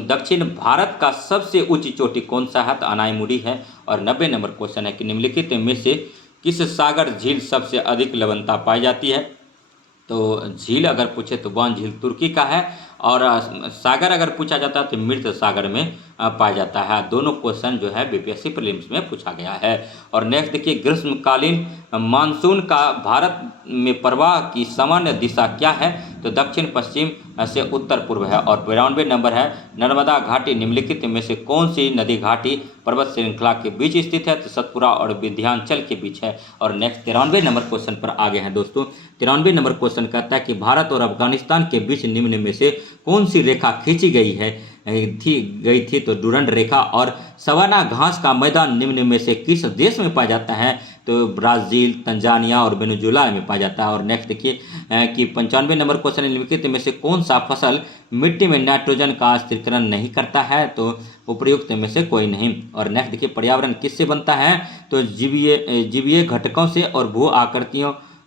दक्षिण भारत का सबसे ऊंची चोटी कौन सा है, तो अनाईमुड़ी है। और 90 नंबर क्वेश्चन है कि निम्नलिखित में से किस सागर झील सबसे अधिक लवणता पाई जाती है, तो झील अगर पूछे तो वान झील तुर्की का है, और सागर अगर पूछा जाता है तो मृत सागर में पाया जाता है। दोनों क्वेश्चन जो है बीपीएससी प्रीलिम्स में पूछा गया है। और नेक्स्ट देखिए, ग्रीष्मकालीन मानसून का भारत में प्रवाह की सामान्य दिशा क्या है, तो दक्षिण पश्चिम से उत्तर पूर्व है। और 92 नंबर है, नर्मदा घाटी निम्नलिखित में से कौन सी नदी घाटी पर्वत श्रृंखला के बीच स्थित है, तो सतपुरा और विंध्याचल के बीच है। और नेक्स्ट 93 नंबर क्वेश्चन पर आगे हैं दोस्तों। 93 नंबर क्वेश्चन कहता है कि भारत और अफगानिस्तान के बीच निम्न में से कौन सी रेखा खींची गई है, गई थी तो डूरंड रेखा और सवाना घास का मैदान निम्न में से किस देश में पाया जाता है? तो ब्राज़ील, तंजानिया और वेनेजुएला में पाया जाता है। और नेक्स्ट देखिए कि 95 नंबर क्वेश्चन है, निम्नलिखित में से कौन सा फसल मिट्टी में नाइट्रोजन का स्थिरीकरण नहीं करता है? तो उपयुक्त में से कोई नहीं। और नेक्स्ट देखिए पर्यावरण किससे बनता है? तो जीवीय घटकों से और भू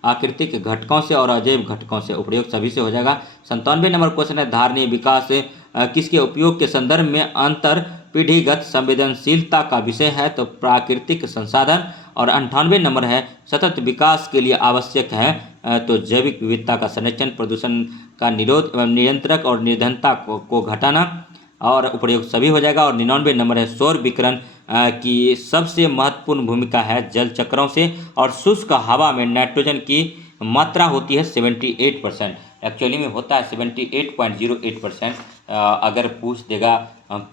आकृतिक घटकों से और अजैव घटकों से। उपयोग सभी से हो जाएगा। 97 नंबर क्वेश्चन है, धारणीय विकास किसके उपयोग के संदर्भ में अंतर पीढ़ीगत संवेदनशीलता का विषय है? तो प्राकृतिक संसाधन। और 98 नंबर है, सतत विकास के लिए आवश्यक है तो जैविक विविधता का संरक्षण, प्रदूषण का निरोध एवं नियंत्रक और निर्धनता को घटाना। और उपयोग सभी हो जाएगा। और 99 नंबर है, सौर विकिरण की सबसे महत्वपूर्ण भूमिका है जल चक्रों से और शुष्क हवा में नाइट्रोजन की मात्रा होती है 78%। एक्चुअली में होता है 78.08%। अगर पूछ देगा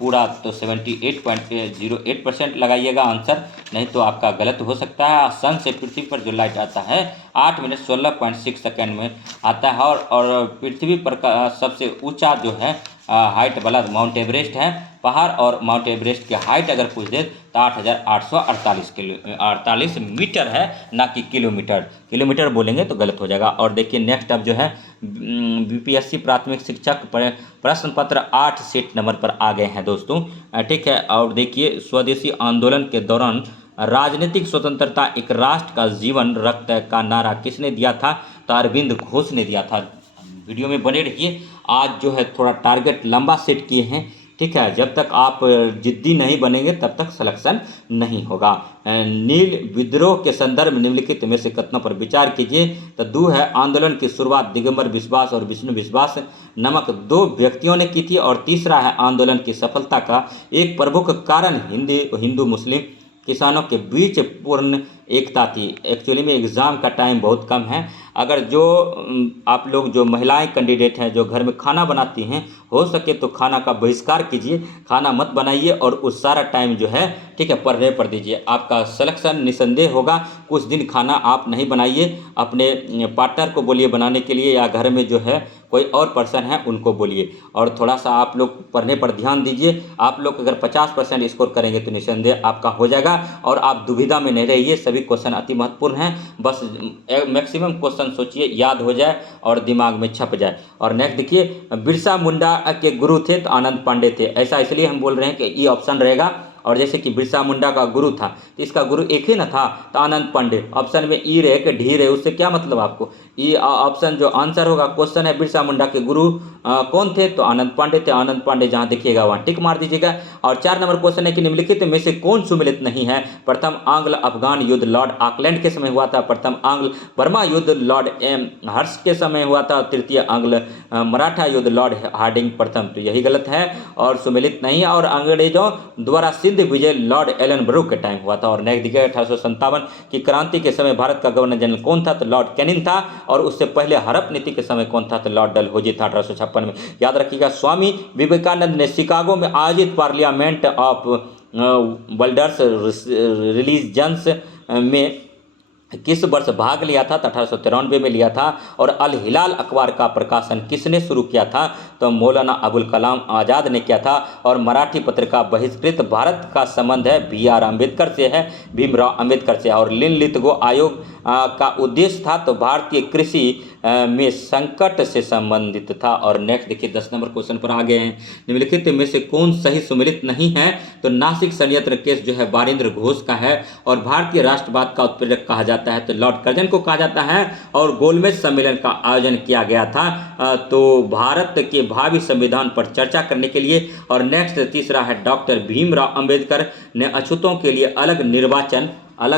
पूरा तो 78.08% लगाइएगा आंसर, नहीं तो आपका गलत हो सकता है। सन से पृथ्वी पर जो लाइट आता है 8 मिनट 16.6 सेकेंड में आता है। और पृथ्वी पर का सबसे ऊंचा जो है हाइट वाला माउंट एवरेस्ट है पहाड़। और माउंट एवरेस्ट की हाइट अगर पूछ दे तो 8,848 मीटर है, ना कि किलोमीटर। किलोमीटर बोलेंगे तो गलत हो जाएगा। और देखिए नेक्स्ट अब जो है बीपीएससी प्राथमिक शिक्षक प्रश्न पत्र 8 सेट नंबर पर आ गए हैं दोस्तों, ठीक है। और देखिए स्वदेशी आंदोलन के दौरान राजनीतिक स्वतंत्रता एक राष्ट्र का जीवन रक्त का नारा किसने दिया था? तो अरविंद घोष ने दिया था। वीडियो में बने रहिए। आज जो है थोड़ा टारगेट लंबा सेट किए हैं, ठीक है। जब तक आप जिद्दी नहीं बनेंगे तब तक सिलेक्शन नहीं होगा। नील विद्रोह के संदर्भ में निम्नलिखित में से कथनों पर विचार कीजिए। तो दो है, आंदोलन की शुरुआत दिगंबर विश्वास और विष्णु विश्वास नामक दो व्यक्तियों ने की थी। और तीसरा है, आंदोलन की सफलता का एक प्रमुख कारण हिंदू मुस्लिम किसानों के बीच पूर्ण एकता थी। एक्चुअली में एग्ज़ाम का टाइम बहुत कम है। अगर जो आप लोग जो महिलाएं कैंडिडेट हैं जो घर में खाना बनाती हैं, हो सके तो खाना का बहिष्कार कीजिए, खाना मत बनाइए और उस सारा टाइम जो है, ठीक है, पढ़ने पर दीजिए। आपका सिलेक्शन निसंदेह होगा। कुछ दिन खाना आप नहीं बनाइए, अपने पार्टनर को बोलिए बनाने के लिए, या घर में जो है कोई और पर्सन है उनको बोलिए। और थोड़ा सा आप लोग पढ़ने पर ध्यान दीजिए। आप लोग अगर 50% स्कोर करेंगे तो निसंदेह आपका हो जाएगा। और आप दुविधा में नहीं रहिए, सभी क्वेश्चन अति महत्वपूर्ण हैं। बस मैक्सिमम क्वेश्चन सोचिए, याद हो जाए और दिमाग में छप जाए। और नेक्स्ट देखिए, बिरसा मुंडा के गुरु थे तो आनंद पांडे थे। ऐसा इसलिए हम बोल रहे हैं कि ये ऑप्शन रहेगा। और जैसे कि बिरसा मुंडा का गुरु था तो इसका गुरु एक ही ना था, तो आनंद पांडे। ऑप्शन में ई रहे कि ढी रहे, उससे क्या मतलब आपको? ये ऑप्शन जो आंसर होगा, क्वेश्चन है बिरसा मुंडा के गुरु कौन थे? तो आनंद पांडे थे। आनंद पांडे जहां देखिएगा वहां टिक मार दीजिएगा। और 4 नंबर क्वेश्चन है कि निम्नलिखित में से कौन सुमेलित नहीं है? प्रथम आंग्ल अफगान युद्ध लॉर्ड ऑकलैंड के समय हुआ था। प्रथम आंग्ल बर्मा युद्ध लॉर्ड एम हर्ष के समय हुआ था। तृतीय आंग्ल मराठा युद्ध लॉर्ड हार्डिंग प्रथम, तो यही गलत है और सुमेलित नहीं है। और अंग्रेजों द्वारा सिंध विजय लॉर्ड एलन ब्रुक के टाइम हुआ था। और नेक्स्ट देखिए, 1857 की क्रांति के समय भारत का गवर्नर जनरल कौन था? तो लॉर्ड कैनिंग था। और उससे पहले हड़प नीति के समय कौन था? तो लॉर्ड डलहौजी था 1856 में। याद रखिएगा, स्वामी विवेकानंद ने शिकागो में आयोजित पार्लियामेंट ऑफ वर्ल्ड्स रिलीजन्स में किस वर्ष भाग लिया था? तो 1893 में लिया था। और अल हिलाल अखबार का प्रकाशन किसने शुरू किया था? तो मौलाना अबुल कलाम आज़ाद ने किया था। और मराठी पत्रिका बहिष्कृत भारत का संबंध है BR अम्बेडकर से है, भीमराव अम्बेडकर से। और लिनलिथगो आयोग का उद्देश्य था तो भारतीय कृषि में संकट से संबंधित था। और नेक्स्ट देखिए, 10 नंबर क्वेश्चन पर आ गए हैं। निम्नलिखित में से कौन सही सुमेलित नहीं है? तो नासिक संयंत्र केस जो है बारिंद्र घोष का है। और भारतीय राष्ट्रवाद का उत्प्रेरक कहा जाता है तो लॉर्ड कर्जन को कहा जाता है। और गोलमेज सम्मेलन का आयोजन किया गया था तो भारत के भावी संविधान पर चर्चा करने के लिए। और नेक्स्ट तीसरा है, डॉक्टर भीमराव अंबेडकर ने अछूतों के लिए अलग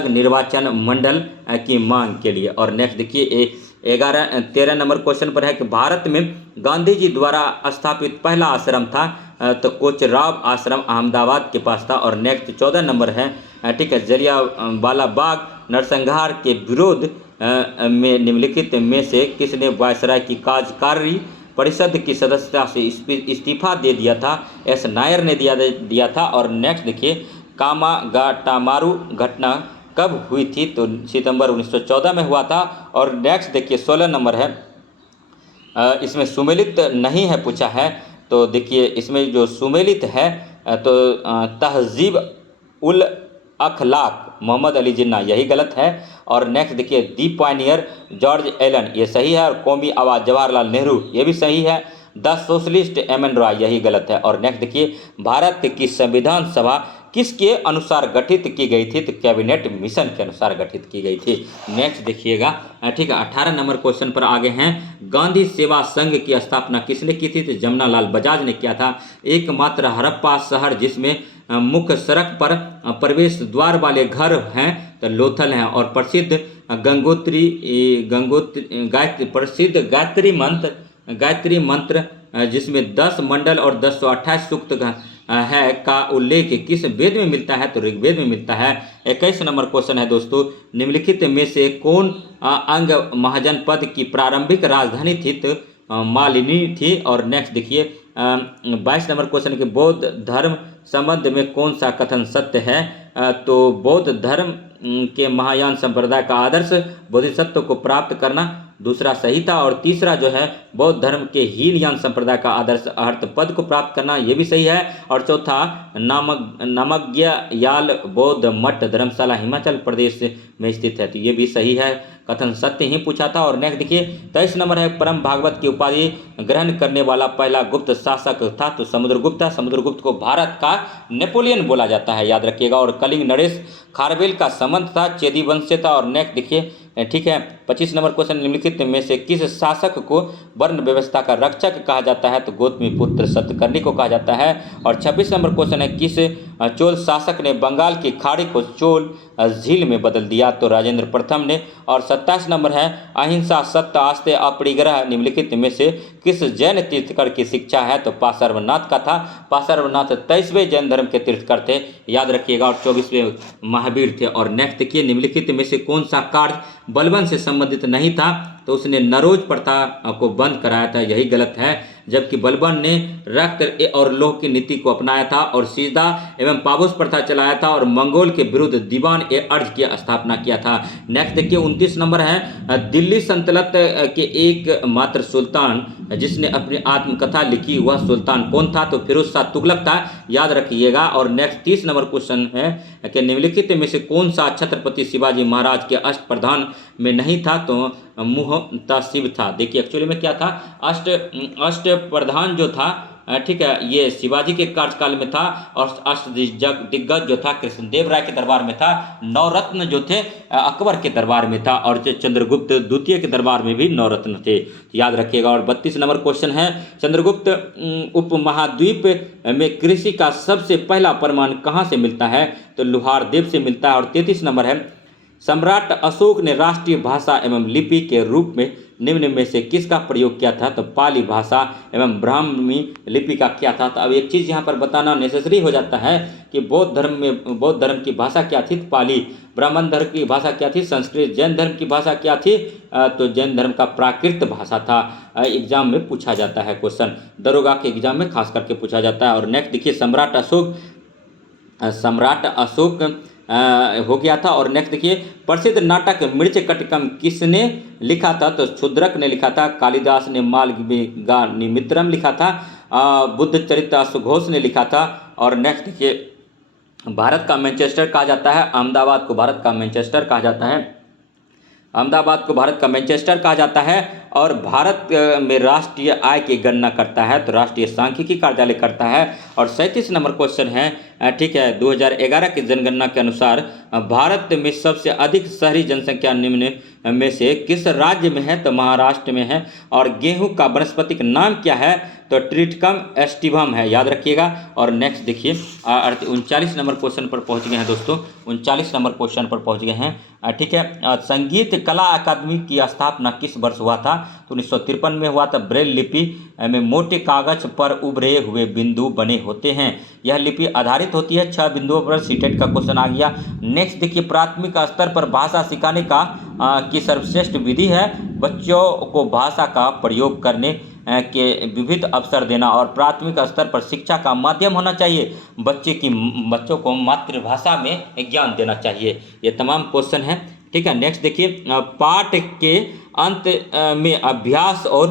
निर्वाचन मंडल की मांग के लिए। और नेक्स्ट देखिए, 13 नंबर क्वेश्चन पर है कि भारत में गांधी जी द्वारा स्थापित पहला आश्रम था तो कोचराब आश्रम अहमदाबाद के पास था। और नेक्स्ट 14 नंबर है, ठीक है, जलियांवाला बाग नरसंहार के विरोध में निम्नलिखित में से किसने वायसराय की कार्यकारी परिषद की सदस्यता से इस्तीफा दे दिया था? एस नायर ने दिया था। और नेक्स्ट देखिए, कामागाटामारू घटना कब हुई थी? तो सितंबर 1914 में हुआ था। और नेक्स्ट देखिए, 16 नंबर है, इसमें सुमेलित नहीं है पूछा है तो देखिए इसमें जो सुमेलित है तो तहजीब उल अखलाक मोहम्मद अली जिन्ना, यही गलत है। और नेक्स्ट देखिए दी पायनियर जॉर्ज एलन, ये सही है। और कौमी आवाज़ जवाहरलाल नेहरू, ये भी सही है। The socialist M N Roy, यही गलत है। और नेक्स्ट देखिए भारत की संविधान सभा किसके अनुसार गठित की गई थी? तो कैबिनेट मिशन के अनुसार गठित की गई थी। नेक्स्ट देखिएगा, ठीक है, 18 नंबर क्वेश्चन पर आगे हैं। गांधी सेवा संघ की स्थापना किसने की थी? तो जमनालाल बजाज ने किया था। एकमात्र हड़प्पा शहर जिसमें मुख्य सड़क पर प्रवेश द्वार वाले घर हैं तो लोथल हैं। और प्रसिद्ध गायत्री मंत्र जिसमें 10 मंडल और 1028 सूक्त है का उल्लेख किस वेद में मिलता है? तो ऋग्वेद में मिलता है। 21 नंबर क्वेश्चन है दोस्तों, निम्नलिखित में से कौन अंग महाजनपद की प्रारंभिक राजधानी थी? तो मालिनी थी। और नेक्स्ट देखिए 22 नंबर क्वेश्चन के बौद्ध धर्म संबंध में कौन सा कथन सत्य है? तो बौद्ध धर्म के महायान संप्रदाय का आदर्श बोधिसत्व को प्राप्त करना दूसरा सही था। और तीसरा जो है बौद्ध धर्म के हीनयान संप्रदाय का आदर्श अर्थ पद को प्राप्त करना, ये भी सही है। और चौथा नामग्याल बौद्ध मठ धर्मशाला हिमाचल प्रदेश में स्थित है, तो ये भी सही है, कथन सत्य ही पूछा था। और नेक्स्ट देखिए 23 नंबर है, परम भागवत की उपाधि ग्रहण करने वाला पहला गुप्त शासक था? तो समुद्रगुप्त था। समुद्रगुप्त को भारत का नेपोलियन बोला जाता है, याद रखिएगा। और कलिंग नरेश खारवेल का संबंध था, चेदी वंश से था। और नेक्स्ट देखिए, ठीक है, 25 नंबर क्वेश्चन, निम्नलिखित में से किस शासक को वर्ण व्यवस्था का रक्षक कहा जाता है? तो गौतमी पुत्र सतकर्णी को कहा जाता है। और 26 नंबर क्वेश्चन है, किस चोल शासक ने बंगाल की खाड़ी को चोल झील में बदल दिया? तो राजेंद्र प्रथम ने। और 27 नंबर है, अहिंसा सत्य आस्ते अपरिग्रह निम्नलिखित में से किस जैन तीर्थकर की शिक्षा है? तो पार्श्वनाथ का था। पार्श्वनाथ 23वें जैन धर्म के तीर्थकर थे, याद रखिएगा। और 24वें महावीर थे। और नेक्स्ट देखिए, निम्नलिखित में से कौन सा कार्य बलबन से संबंधित नहीं था? तो उसने नरोज प्रथा को बंद कराया था, यही गलत है। जबकि बलबन ने रक्त और लोह की नीति को अपनाया था और सीधा एवं पाबूस प्रथा चलाया था और मंगोल के विरुद्ध दीवान ए अर्ज की स्थापना किया था। नेक्स्ट देखिए 29 नंबर है, दिल्ली सल्तनत के एक मात्र सुल्तान जिसने अपनी आत्मकथा लिखी वह सुल्तान कौन था? तो फिरोज शाह तुगलक था, याद रखिएगा। और नेक्स्ट 30 नंबर क्वेश्चन है कि निम्नलिखित में से कौन सा छत्रपति शिवाजी महाराज के अष्टप्रधान में नहीं था? तो मुहतासिब था। देखिए एक्चुअली में क्या था, अष्ट प्रधान जो था, ठीक है, ये शिवाजी के कार्यकाल में था। और अष्ट दिग्गज जो था कृष्णदेव राय के दरबार में था। नवरत्न जो थे अकबर के दरबार में था। और चंद्रगुप्त द्वितीय के दरबार में भी नवरत्न थे, याद रखिएगा। और 32 नंबर क्वेश्चन है, चंद्रगुप्त उपमहाद्वीप में कृषि का सबसे पहला प्रमाण कहाँ से मिलता है? तो लोहारदेव से मिलता है। और 33 नंबर है, सम्राट अशोक ने राष्ट्रीय भाषा एवं लिपि के रूप में निम्न में से किसका प्रयोग किया था? तो पाली भाषा एवं ब्राह्मी लिपि का किया था। तो अब एक चीज़ यहाँ पर बताना नेसेसरी हो जाता है कि बौद्ध धर्म की भाषा क्या थी? पाली। ब्राह्मण धर्म की भाषा क्या थी? संस्कृत। जैन धर्म की भाषा क्या थी? तो जैन धर्म का प्राकृत भाषा था। एग्जाम में पूछा जाता है क्वेश्चन, दरोगा के एग्जाम में खास करके पूछा जाता है। और नेक्स्ट देखिए, सम्राट अशोक हो गया था। और नेक्स्ट देखिए, प्रसिद्ध नाटक मृच्छकटिकम किसने लिखा था? तो क्षुद्रक ने लिखा था। कालिदास ने मालविकाग्निमित्रम लिखा था। बुद्ध चरित्र अश्वघोष ने लिखा था। और नेक्स्ट देखिए, भारत का मैनचेस्टर कहा जाता है अहमदाबाद को, भारत का मैनचेस्टर कहा जाता है, अहमदाबाद को भारत का मैनचेस्टर कहा जाता है। और भारत में राष्ट्रीय आय की गणना करता है तो राष्ट्रीय सांख्यिकी कार्यालय करता है। और 37 नंबर क्वेश्चन है, ठीक है, 2011 की जनगणना के अनुसार भारत में सबसे अधिक शहरी जनसंख्या निम्न में से किस राज्य में है? तो महाराष्ट्र में है। और गेहूं का वानस्पतिक नाम क्या है? तो ट्रिटिकम एस्टिवम है, याद रखिएगा। और नेक्स्ट देखिए 39 नंबर क्वेश्चन पर पहुंच गए हैं दोस्तों, 39 नंबर क्वेश्चन पर पहुंच गए हैं, ठीक है। संगीत कला अकादमी की स्थापना किस वर्ष हुआ था? तो 1953 में हुआ था। ब्रेल लिपि में मोटे कागज पर उभरे हुए बिंदु बने होते हैं, यह लिपि आधारित होती है 6 बिंदुओं पर। सीटेट का क्वेश्चन आ गया। नेक्स्ट देखिए, प्राथमिक स्तर पर भाषा सिखाने की सर्वश्रेष्ठ विधि है बच्चों को भाषा का प्रयोग करने के विविध अवसर देना और प्राथमिक स्तर पर शिक्षा का माध्यम होना चाहिए। बच्चों को मातृभाषा में ज्ञान देना चाहिए। ये तमाम क्वेश्चन हैं, ठीक है। नेक्स्ट देखिए, पाठ के अंत में अभ्यास और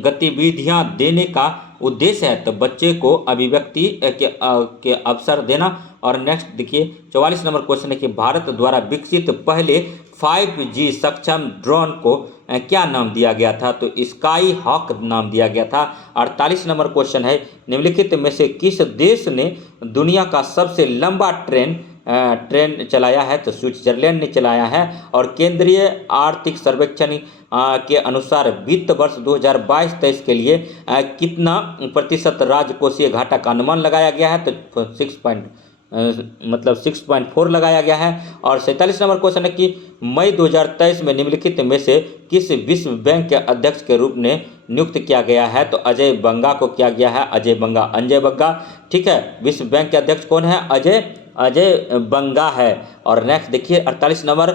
गतिविधियां देने का उद्देश्य है? तो बच्चे को अभिव्यक्ति के अवसर देना। और नेक्स्ट देखिए 44 नंबर क्वेश्चन है कि भारत द्वारा विकसित पहले 5G सक्षम ड्रोन को क्या नाम दिया गया था? तो स्काई हॉक नाम दिया गया था। 48 नंबर क्वेश्चन है, निम्नलिखित में से किस देश ने दुनिया का सबसे लंबा ट्रेन चलाया है? तो स्विट्जरलैंड ने चलाया है। और केंद्रीय आर्थिक सर्वेक्षण के अनुसार वित्त वर्ष 2022-23 के लिए कितना प्रतिशत राजकोषीय घाटा का अनुमान लगाया गया है? तो 6.4 लगाया गया है। और 47 नंबर क्वेश्चन है कि मई 2023 में निम्नलिखित में से किस विश्व बैंक के अध्यक्ष के रूप में नियुक्त किया गया है? तो अजय बंगा को किया गया है, अजय बंगा। ठीक है, विश्व बैंक के अध्यक्ष कौन है? अजय बंगा है। और नेक्स्ट देखिए 48 नंबर,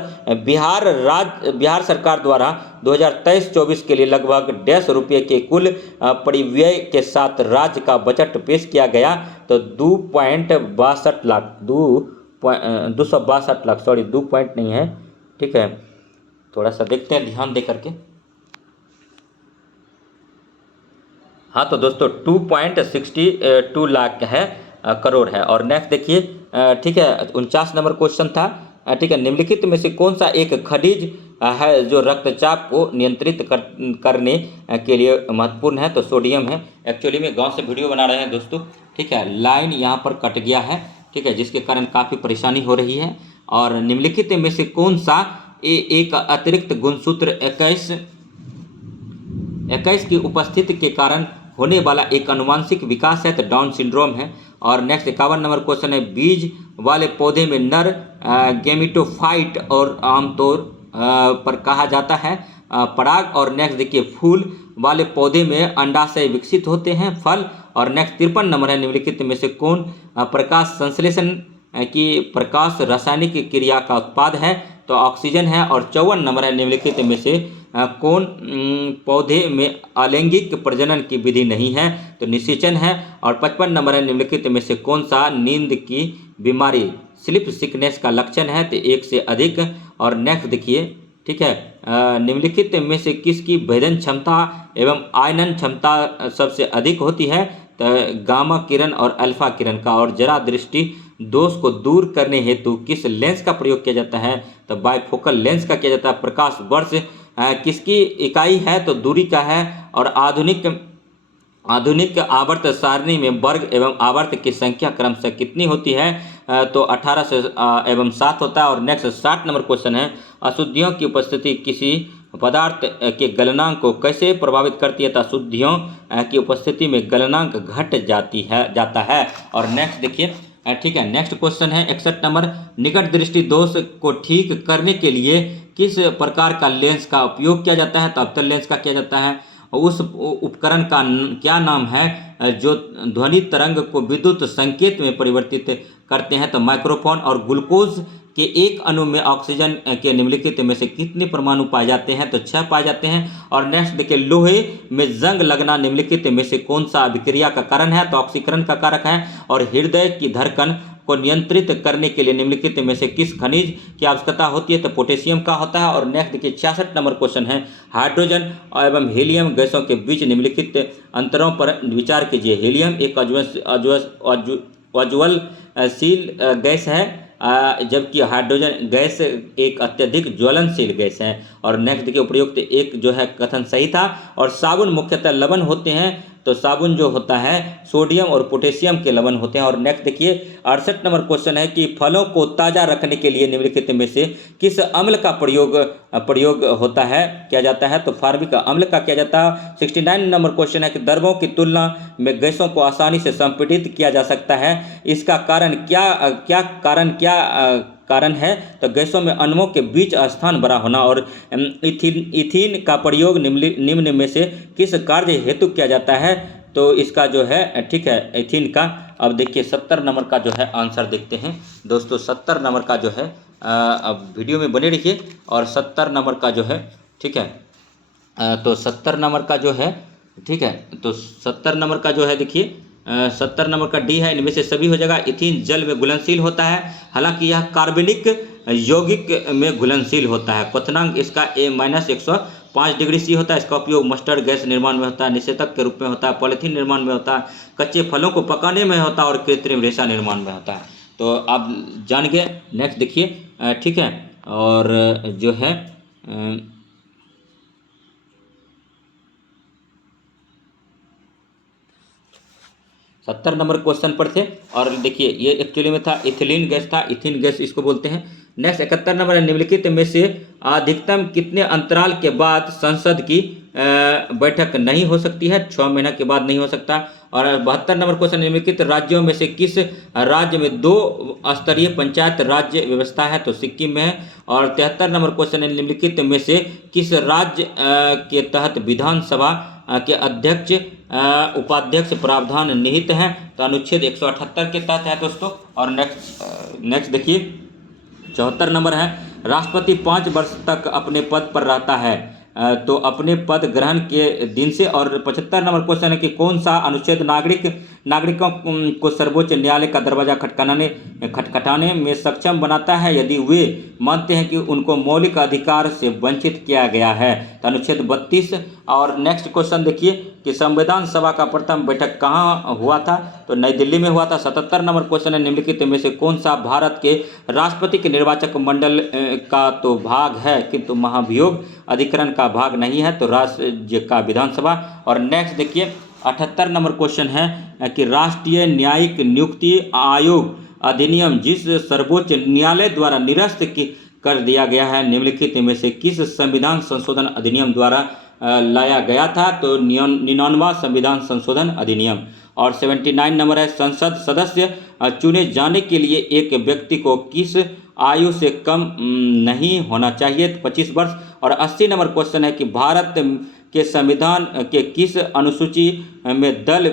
बिहार सरकार द्वारा 2023-24 के लिए लगभग 1.5 रुपये के कुल परिव्यय के साथ राज्य का बजट पेश किया गया। तो 2.62 लाख 262 लाख, सॉरी 2 पॉइंट नहीं है, ठीक है, थोड़ा सा देखते हैं ध्यान दे करके। हाँ तो दोस्तों 2.62 लाख है करोड़ है। और नेक्स्ट देखिए ठीक है 49 नंबर क्वेश्चन था, ठीक है, निम्नलिखित में से कौन सा एक खनिज है जो रक्तचाप को नियंत्रित करने के लिए महत्वपूर्ण है? तो सोडियम है। एक्चुअली में गांव से वीडियो बना रहे हैं दोस्तों, ठीक है, लाइन यहाँ पर कट गया है, ठीक है, जिसके कारण काफ़ी परेशानी हो रही है। और निम्नलिखित में से कौन सा एक अतिरिक्त गुणसूत्र 21 की उपस्थिति के कारण होने वाला एक अनुवांशिक विकास है? तो डाउन सिंड्रोम है। और नेक्स्ट 51 नंबर क्वेश्चन है, बीज वाले पौधे में नर गैमेटोफाइट और आमतौर पर कहा जाता है पराग। और नेक्स्ट देखिए फूल वाले पौधे में अंडाशय विकसित होते हैं फल। और नेक्स्ट 53 नंबर है, निम्नलिखित में से कौन प्रकाश संश्लेषण की प्रकाश रासायनिक क्रिया का उत्पाद है? तो ऑक्सीजन है। और 54 नंबर है, निम्नलिखित में से कौन पौधे में अलैंगिक प्रजनन की विधि नहीं है? तो निषेचन है। और 55 नंबर है, निम्नलिखित में से कौन सा नींद की बीमारी स्लीप सिकनेस का लक्षण है? तो 1 से अधिक। और नेक्स्ट देखिए, ठीक है, निम्नलिखित में से किसकी भेदन क्षमता एवं आयनन क्षमता सबसे अधिक होती है? तो गामा किरण और अल्फा किरण का। और जरा दृष्टि दोष को दूर करने हेतु किस लेंस का प्रयोग किया जाता है? तो बाइफोकल लेंस का किया जाता है। प्रकाश वर्ष किसकी इकाई है? तो दूरी का है। और आधुनिक आवर्त सारणी में वर्ग एवं आवर्त की संख्या क्रमशः कितनी होती है? तो 18 से एवं 7 होता है। और नेक्स्ट 60 नंबर क्वेश्चन है, अशुद्धियों की उपस्थिति किसी पदार्थ के गलनांक को कैसे प्रभावित करती है? तो अशुद्धियों की उपस्थिति में गलनांक घट जाता है। और नेक्स्ट देखिए, ठीक है, नेक्स्ट क्वेश्चन है 61 नंबर, निकट दृष्टि दोष को ठीक करने के लिए किस प्रकार का लेंस का उपयोग किया जाता है? तो अवतल लेंस का किया जाता है। उस उपकरण का क्या नाम है जो ध्वनि तरंग को विद्युत संकेत में परिवर्तित करते हैं? तो माइक्रोफोन। और ग्लूकोज के एक अणु में ऑक्सीजन के निम्नलिखित में से कितने परमाणु पाए जाते हैं? तो 6 पाए जाते हैं। और नेक्स्ट देखिए, लोहे में जंग लगना निम्नलिखित में से कौन सा अभिक्रिया का कारण है? तो ऑक्सीकरण का कारक है। और हृदय की धड़कन को नियंत्रित करने के लिए निम्नलिखित में से किस खनिज की आवश्यकता होती है? तो पोटेशियम का होता है। और नेक्स्ट देखिए 66 नंबर क्वेश्चन है, हाइड्रोजन एवं हीलियम गैसों के बीच निम्नलिखित अंतरों पर विचार कीजिए। हीलियम एक ज्वलनशील गैस है, जबकि हाइड्रोजन गैस एक अत्यधिक ज्वलनशील गैस है। और नेक्स्ट देखिए, उपयुक्त एक जो है कथन सही था। और साबुन मुख्यतः लवण होते हैं, तो साबुन जो होता है सोडियम और पोटेशियम के लवण होते हैं। और नेक्स्ट देखिए 68 नंबर क्वेश्चन है कि फलों को ताज़ा रखने के लिए निम्नलिखित में से किस अम्ल का प्रयोग होता है, किया जाता है? तो फार्मिक अम्ल का किया जाता है। 69 नंबर क्वेश्चन है कि द्रवों की तुलना में गैसों को आसानी से संपीड़ित किया जा सकता है, इसका कारण कारण है? तो गैसों में अणुओं के बीच स्थान बड़ा होना। और इथीन का प्रयोग निम्न में से किस कार्य हेतु किया जाता है? तो इसका जो है, ठीक है, इथीन का। अब देखिए 70 नंबर का जो है आंसर देखते हैं दोस्तों। 70 नंबर का जो है अब वीडियो में बने रहिए। और 70 नंबर का जो है, ठीक है, तो 70 नंबर का जो है, ठीक है, तो 70 नंबर का जो है देखिए 70 नंबर का डी है, इनमें से सभी हो जाएगा। इथीन जल में घुलनशील होता है, हालांकि यह कार्बनिक यौगिक में घुलनशील होता है। क्वथनांक इसका A-150 5 डिग्री सी होता है। इसका उपयोग मस्टर्ड गैस निर्माण में होता है, निषेचक के रूप में होता है, पॉलीथीन निर्माण में होता है, कच्चे फलों को पकाने में होता है और कृत्रिम रेशा निर्माण में होता है। तो आप जान गए। नेक्स्ट देखिए, ठीक है। और जो है 70 नंबर क्वेश्चन पर थे। और देखिए ये एक्चुअली में था इथिलीन गैस था, इथिन गैस इसको बोलते हैं। नेक्स्ट 71 नंबर है, निम्नलिखित में से अधिकतम कितने अंतराल के बाद संसद की बैठक नहीं हो सकती है? 6 महीना के बाद नहीं हो सकता। और 72 नंबर क्वेश्चन, निम्नलिखित राज्यों में से किस राज्य में 2 स्तरीय पंचायत राज्य व्यवस्था है? तो सिक्किम में है। और 73 नंबर क्वेश्चन है, निम्नलिखित में से किस राज्य के तहत विधानसभा के अध्यक्ष उपाध्यक्ष प्रावधान निहित हैं? तो अनुच्छेद 178 के तहत है दोस्तों। और नेक्स्ट देखिए 74 नंबर है, राष्ट्रपति 5 वर्ष तक अपने पद पर रहता है तो अपने पद ग्रहण के दिन से। और 75 नंबर क्वेश्चन है कि कौन सा अनुच्छेद नागरिकों को सर्वोच्च न्यायालय का दरवाजा खटखटाने में सक्षम बनाता है यदि वे मानते हैं कि उनको मौलिक अधिकार से वंचित किया गया है? तो अनुच्छेद 32। और नेक्स्ट क्वेश्चन देखिए कि संविधान सभा का प्रथम बैठक कहाँ हुआ था? तो नई दिल्ली में हुआ था। 77 नंबर क्वेश्चन है, निम्नलिखित में से कौन सा भारत के राष्ट्रपति के निर्वाचक मंडल का तो भाग है किंतु महाभियोग अधिकरण का भाग नहीं है? तो राज्य का विधानसभा। और नेक्स्ट देखिए 78 नंबर क्वेश्चन है कि राष्ट्रीय न्यायिक नियुक्ति आयोग अधिनियम जिस सर्वोच्च न्यायालय द्वारा निरस्त कर दिया गया है, निम्नलिखित में से किस संविधान संशोधन अधिनियम द्वारा लाया गया था? तो 99वां संविधान संशोधन अधिनियम। और 79 नंबर है, संसद सदस्य चुने जाने के लिए एक व्यक्ति को किस आयु से कम नहीं होना चाहिए? 25 वर्ष। और 80 नंबर क्वेश्चन है कि भारत के संविधान के किस अनुसूची में दल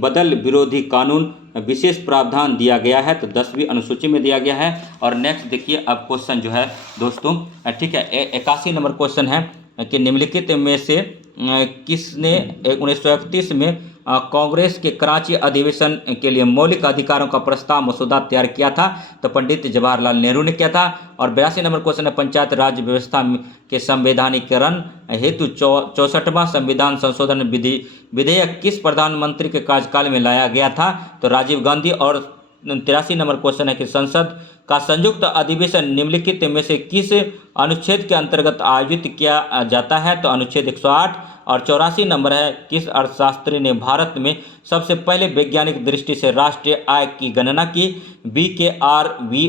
बदल विरोधी कानून विशेष प्रावधान दिया गया है? तो 10वीं अनुसूची में दिया गया है। और नेक्स्ट देखिए अब क्वेश्चन जो है दोस्तों, ठीक है, 81 नंबर क्वेश्चन है कि निम्नलिखित में से किसने 1931 में कांग्रेस के कराची अधिवेशन के लिए मौलिक अधिकारों का प्रस्ताव मसौदा तैयार किया था? तो पंडित जवाहरलाल नेहरू ने किया था। और 82 नंबर क्वेश्चन है, पंचायत राज व्यवस्था के संवैधानिकरण हेतु 64वां संविधान संशोधन विधेयक किस प्रधानमंत्री के कार्यकाल में लाया गया था? तो राजीव गांधी। और 83 नंबर क्वेश्चन है कि संसद का संयुक्त अधिवेशन निम्नलिखित में से किस अनुच्छेद के अंतर्गत आयोजित किया जाता है? तो अनुच्छेद 108। और 84 नंबर है, किस अर्थशास्त्री ने भारत में सबसे पहले वैज्ञानिक दृष्टि से राष्ट्रीय आय की गणना की? BKR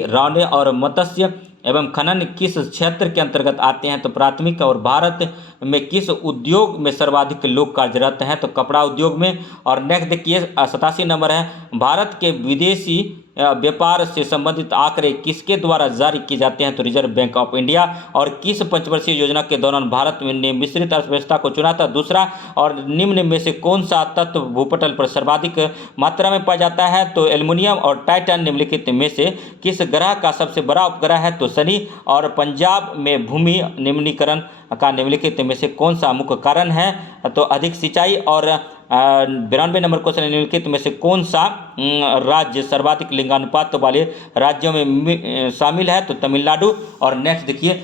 राव ने। और मत्स्य एवं खनन किस क्षेत्र के अंतर्गत आते हैं? तो प्राथमिक। और भारत में किस उद्योग में सर्वाधिक लोग कार्यरत हैं? तो कपड़ा उद्योग में। और नेक्स्ट देखिए 87 नंबर है, भारत के विदेशी व्यापार से संबंधित आंकड़े किसके द्वारा जारी किए जाते हैं? तो रिजर्व बैंक ऑफ इंडिया। और किस पंचवर्षीय योजना के दौरान भारत ने मिश्रित अर्थव्यवस्था को चुना था? दूसरा। और निम्न में से कौन सा तत्व भूपटल पर सर्वाधिक मात्रा में पाया जाता है? तो एल्युमिनियम और टाइटन। निम्नलिखित में से किस ग्रह का सबसे बड़ा उपग्रह है? तो शनि। और पंजाब में भूमि निम्नीकरण का निम्नलिखित में से कौन सा मुख्य कारण है? तो अधिक सिंचाई। और 92 नंबर क्वेश्चन, निम्नलिखित में से कौन सा राज्य सर्वाधिक लिंगानुपात वाले राज्यों में शामिल है? तो तमिलनाडु। और नेक्स्ट देखिए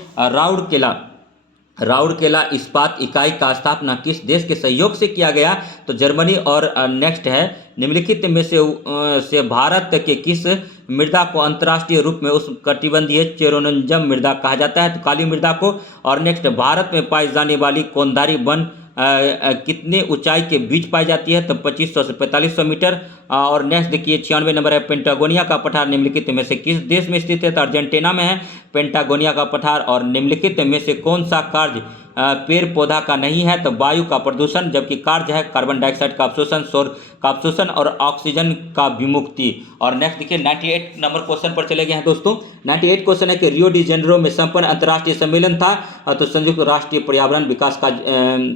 राउरकेला इस्पात इकाई का स्थापना किस देश के सहयोग से किया गया? तो जर्मनी। और नेक्स्ट है, निम्नलिखित में से भारत के किस मृदा को अंतर्राष्ट्रीय रूप में उष्णकटिबंधीय चेरोनोजम मृदा कहा जाता है? तो काली मृदा को। और नेक्स्ट, भारत में पाई जाने वाली कोंदारी वन कितने ऊंचाई के बीच पाई जाती है? तो 2500 से 4500 मीटर। और नेक्स्ट देखिए 96 नंबर है, पेंटागोनिया का पठार निम्नलिखित में से किस देश में स्थित है? तो अर्जेंटीना में है पेंटागोनिया का पठार। और निम्नलिखित में से कौन सा कार्य पेड़ पौधा का नहीं है? तो वायु का प्रदूषण, जबकि कार्य है कार्बन डाइऑक्साइड का अवशोषण, सौर का अवशोषण और ऑक्सीजन का विमुक्ति। और नेक्स्ट देखिए 98 नंबर क्वेश्चन पर चले गए हैं दोस्तों। 98 क्वेश्चन है कि रियो डी जेनेरो में संपन्न अंतर्राष्ट्रीय सम्मेलन था? तो संयुक्त राष्ट्रीय पर्यावरण विकास का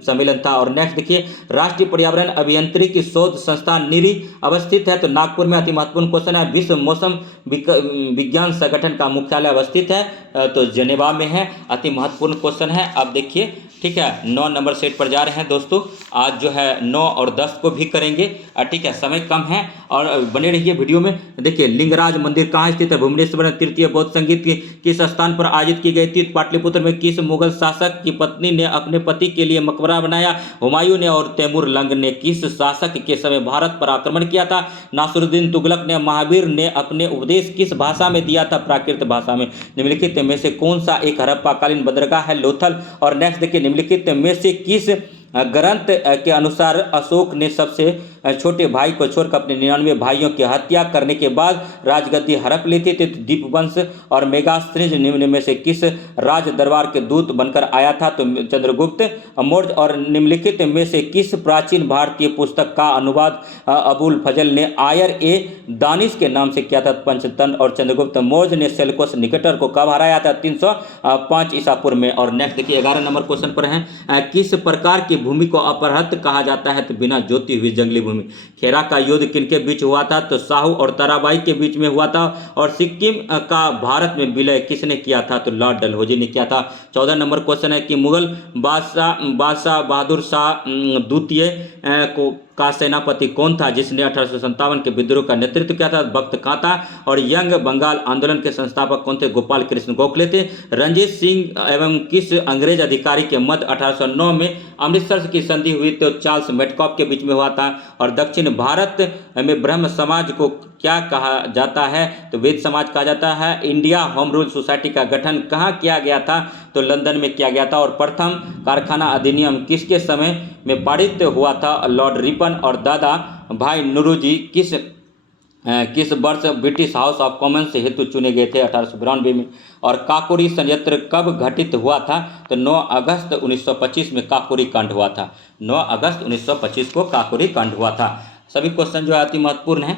सम्मेलन था। और नेक्स्ट देखिए, राष्ट्रीय पर्यावरण अभियंत्रिकी शोध संस्थान नीरी अवस्थित है? तो नागपुर में। अति महत्वपूर्ण क्वेश्चन है, विश्व मौसम विज्ञान संगठन का मुख्यालय अवस्थित है? तो जेनेवा में है। अति महत्वपूर्ण क्वेश्चन है। अब देखिए ठीक है, 9 नंबर सेट पर जा रहे हैं दोस्तों। आज जो है 9 और 10 को भी करेंगे। ठीक है, समय कम है और बने रहिए वीडियो में। देखिए, लिंगराज मंदिर कहाँ स्थित है? भुवनेश्वर में। तृतीय बौद्ध संगीत किस स्थान पर आयोजित की गई थी? पाटलिपुत्र में। किस मुगल शासक की पत्नी ने अपने पति के लिए मकबरा बनाया? हुमायूं ने। और तैमूर लंग ने किस शासक के समय भारत पर आक्रमण किया था? नासिरुद्दीन तुगलक ने। महावीर ने अपने उपदेश किस भाषा में दिया था? प्राकृत भाषा में। निम्नलिखित में से कौन सा एक हड़प्पाकालीन बंदरगाह है? लोथल। और नेक्स्ट देखिए, निम्नलिखित में से किस ग्रंथ के अनुसार अशोक ने सबसे छोटे भाई को छोड़कर अपने 99 भाइयों की हत्या करने के बाद राजगद्दी हड़प ली थी? तो दीपवंश। और मेगास्त्रिज निम्न में से किस राज दरबार के दूत बनकर आया था? तो चंद्रगुप्त मौर्य। और निम्नलिखित में से किस प्राचीन भारतीय पुस्तक का अनुवाद अबुल फजल ने आयर ए दानिश के नाम से किया था? पंचतंत्र। और चंद्रगुप्त मौर्य ने सेल्यूकस निकेटर को कब हराया था? 305 ईसा पूर्व में। और नेक्स्ट देखिए, 11 नंबर क्वेश्चन पर है, किस प्रकार की भूमि को अपहृत कहा जाता है? तो बिना जोती हुई जंगली भूमि। खेरा का युद्ध किनके बीच हुआ था? तो शाहू और ताराबाई के बीच में हुआ था। और सिक्किम का भारत में विलय किसने किया था? तो लॉर्ड डलहौजी ने किया था। 14 नंबर क्वेश्चन है कि मुगल बादशाह बहादुर शाह द्वितीय का सेनापति कौन था जिसने 1857 के विद्रोह का नेतृत्व किया था? बख्त खां था। और यंग बंगाल आंदोलन के संस्थापक कौन थे? गोपाल कृष्ण गोखले थे। रंजीत सिंह एवं किस अंग्रेज अधिकारी के मध्य 1809 में अमृतसर की संधि हुई? तो चार्ल्स मेटकॉफ के बीच में हुआ था। और दक्षिण भारत में ब्रह्म समाज को क्या कहा जाता है? तो वेद समाज कहा जाता है। इंडिया होम रूल सोसाइटी का गठन कहाँ किया गया था? तो लंदन में किया गया था। और प्रथम कारखाना अधिनियम किसके समय में पारित हुआ था? Lord Ripon. और दादा भाई नौरोजी किस वर्ष ब्रिटिश हाउस ऑफ कॉमन्स हेतु चुने गए थे? 1892 में। और काकोरी संयंत्र कब घटित हुआ था? तो 9 अगस्त 1925 में काकोरी कांड हुआ था। 9 अगस्त 1925 को काकोरी कांड हुआ था। सभी क्वेश्चन जो है अति महत्वपूर्ण है।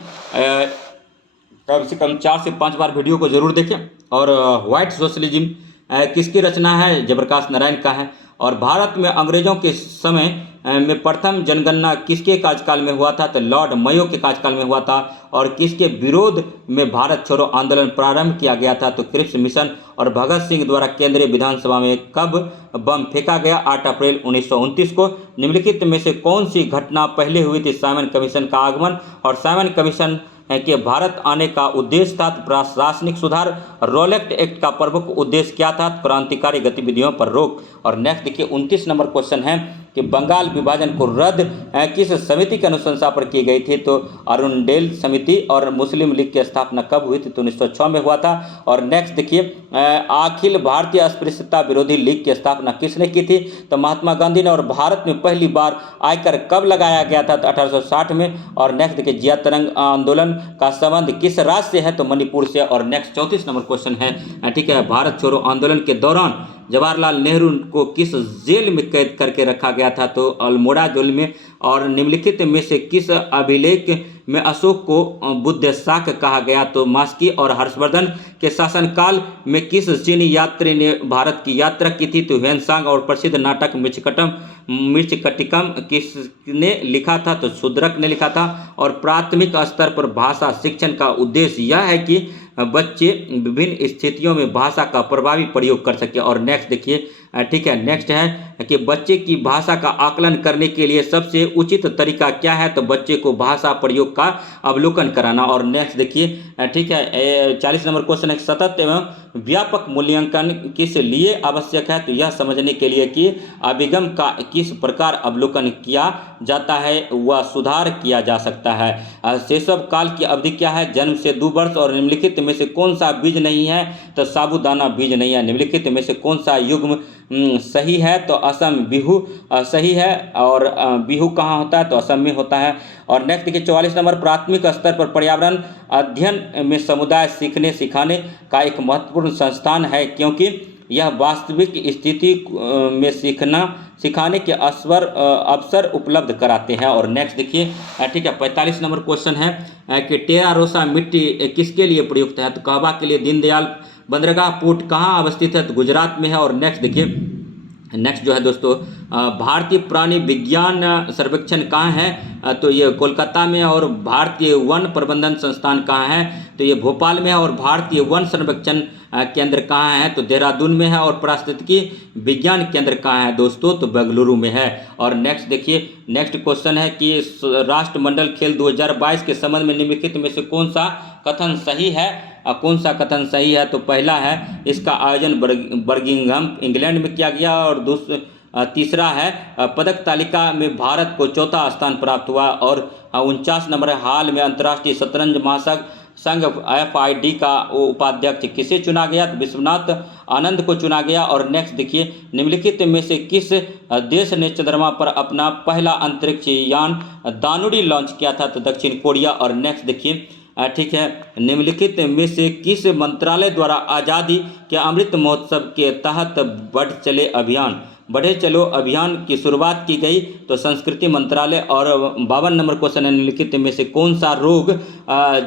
कम से कम 4 से 5 बार वीडियो को जरूर देखें। और व्हाइट सोशलिज्म किसकी रचना है? जयप्रकाश नारायण का है। और भारत में अंग्रेजों के समय में प्रथम जनगणना किसके कार्यकाल में हुआ था? तो लॉर्ड मयो के कार्यकाल में हुआ था। और किसके विरोध में भारत छोड़ो आंदोलन प्रारंभ किया गया था? तो क्रिप्स मिशन। और भगत सिंह द्वारा केंद्रीय विधानसभा में कब बम फेंका गया? 8 अप्रैल 1929 को। निम्नलिखित में से कौन सी घटना पहले हुई थी? साइमन कमीशन का आगमन। और साइमन कमीशन कि भारत आने का उद्देश्य था प्रशासनिक सुधार। रोलेक्ट एक्ट का प्रमुख उद्देश्य क्या था? क्रांतिकारी गतिविधियों पर रोक। और नेक्स्ट देखिए, 29 नंबर क्वेश्चन है कि बंगाल विभाजन को रद्द किस समिति की अनुशंसा पर की गई थी? तो अरुणडेल समिति। और मुस्लिम लीग की स्थापना कब हुई थी? तो 1906 में हुआ था। और नेक्स्ट देखिए, अखिल भारतीय अस्पृश्यता विरोधी लीग की स्थापना किसने की थी? तो महात्मा गांधी ने। और भारत में पहली बार आयकर कब लगाया गया था? तो 1860 में। और नेक्स्ट देखिए, जिया तरंग आंदोलन का संबंध किस राज्य से है? तो मणिपुर से। और नेक्स्ट 34 नंबर क्वेश्चन है, ठीक है, भारत छोड़ो आंदोलन के दौरान जवाहरलाल नेहरू को किस जेल में कैद करके रखा गया था? तो अल्मोड़ा जेल में। और निम्नलिखित में से किस अभिलेख में अशोक को बुद्ध शाक कहा गया? तो मास्की। और हर्षवर्धन के शासनकाल में किस चीनी यात्री ने भारत की यात्रा की थी? तो ह्वेनसांग। और प्रसिद्ध नाटक मिर्चकटिकम किसने लिखा था? तो शूद्रक ने लिखा था। और प्राथमिक स्तर पर भाषा शिक्षण का उद्देश्य यह है कि बच्चे विभिन्न स्थितियों में भाषा का प्रभावी प्रयोग कर सके। और नेक्स्ट देखिए, ठीक है, नेक्स्ट है कि बच्चे की भाषा का आकलन करने के लिए सबसे उचित तरीका क्या है? तो बच्चे को भाषा प्रयोग का अवलोकन कराना। और नेक्स्ट देखिए, ठीक है, 40 नंबर क्वेश्चन है, सतत एवं व्यापक मूल्यांकन किस लिए आवश्यक है? तो यह समझने के लिए कि अभिगम का किस प्रकार अवलोकन किया जाता है, वह सुधार किया जा सकता है। शैशव काल की अवधि क्या है? जन्म से 2 वर्ष। और निम्नलिखित में से कौन सा बीज नहीं है? तो साबूदाना बीज नहीं है। निम्नलिखित में से कौन सा युग्म सही है? तो असम बिहू सही है। और बिहू कहाँ होता है? तो असम में होता है। और नेक्स्ट देखिए, 44 नंबर, प्राथमिक स्तर पर पर्यावरण अध्ययन में समुदाय सीखने सिखाने का एक महत्वपूर्ण संस्थान है क्योंकि यह वास्तविक स्थिति में सिखाने के अवसर उपलब्ध कराते हैं। और नेक्स्ट देखिए, ठीक है, 45 नंबर क्वेश्चन है कि टेरा रोसा मिट्टी किसके लिए प्रयुक्त है? तो कहवा के लिए। दीनदयाल बंदरगाह पोर्ट कहाँ अवस्थित है? तो गुजरात में है। और नेक्स्ट देखिए, नेक्स्ट जो है दोस्तों, भारतीय प्राणी विज्ञान सर्वेक्षण कहाँ है? तो ये कोलकाता में। और भारतीय वन प्रबंधन संस्थान कहाँ है? तो ये भोपाल में है। और भारतीय वन संरक्षण केंद्र कहाँ है, तो देहरादून में है। और पारिस्थितिकी विज्ञान केंद्र कहाँ है दोस्तों, तो बेंगलुरु में है। और नेक्स्ट देखिए, नेक्स्ट क्वेश्चन है कि राष्ट्रमंडल खेल 2022 के संबंध में निम्नलिखित में से कौन सा कथन सही है। कौन सा कथन सही है, तो पहला है इसका आयोजन बर्मिंघम इंग्लैंड में किया गया। और तीसरा है पदक तालिका में भारत को चौथा स्थान प्राप्त हुआ। और 49 नंबर है, हाल में अंतर्राष्ट्रीय शतरंज महासंघ FID का उपाध्यक्ष किसे चुना गया, तो विश्वनाथ आनंद को चुना गया। और नेक्स्ट देखिए, निम्नलिखित में से किस देश ने चंद्रमा पर अपना पहला अंतरिक्ष यान दानुडी लॉन्च किया था, तो दक्षिण कोरिया। और नेक्स्ट देखिए, ठीक है, निम्नलिखित में से किस मंत्रालय द्वारा आज़ादी के अमृत महोत्सव के तहत बढ़े चलो अभियान की शुरुआत की गई, तो संस्कृति मंत्रालय। और 52 नंबर क्वेश्चन है, निम्नलिखित में से कौन सा रोग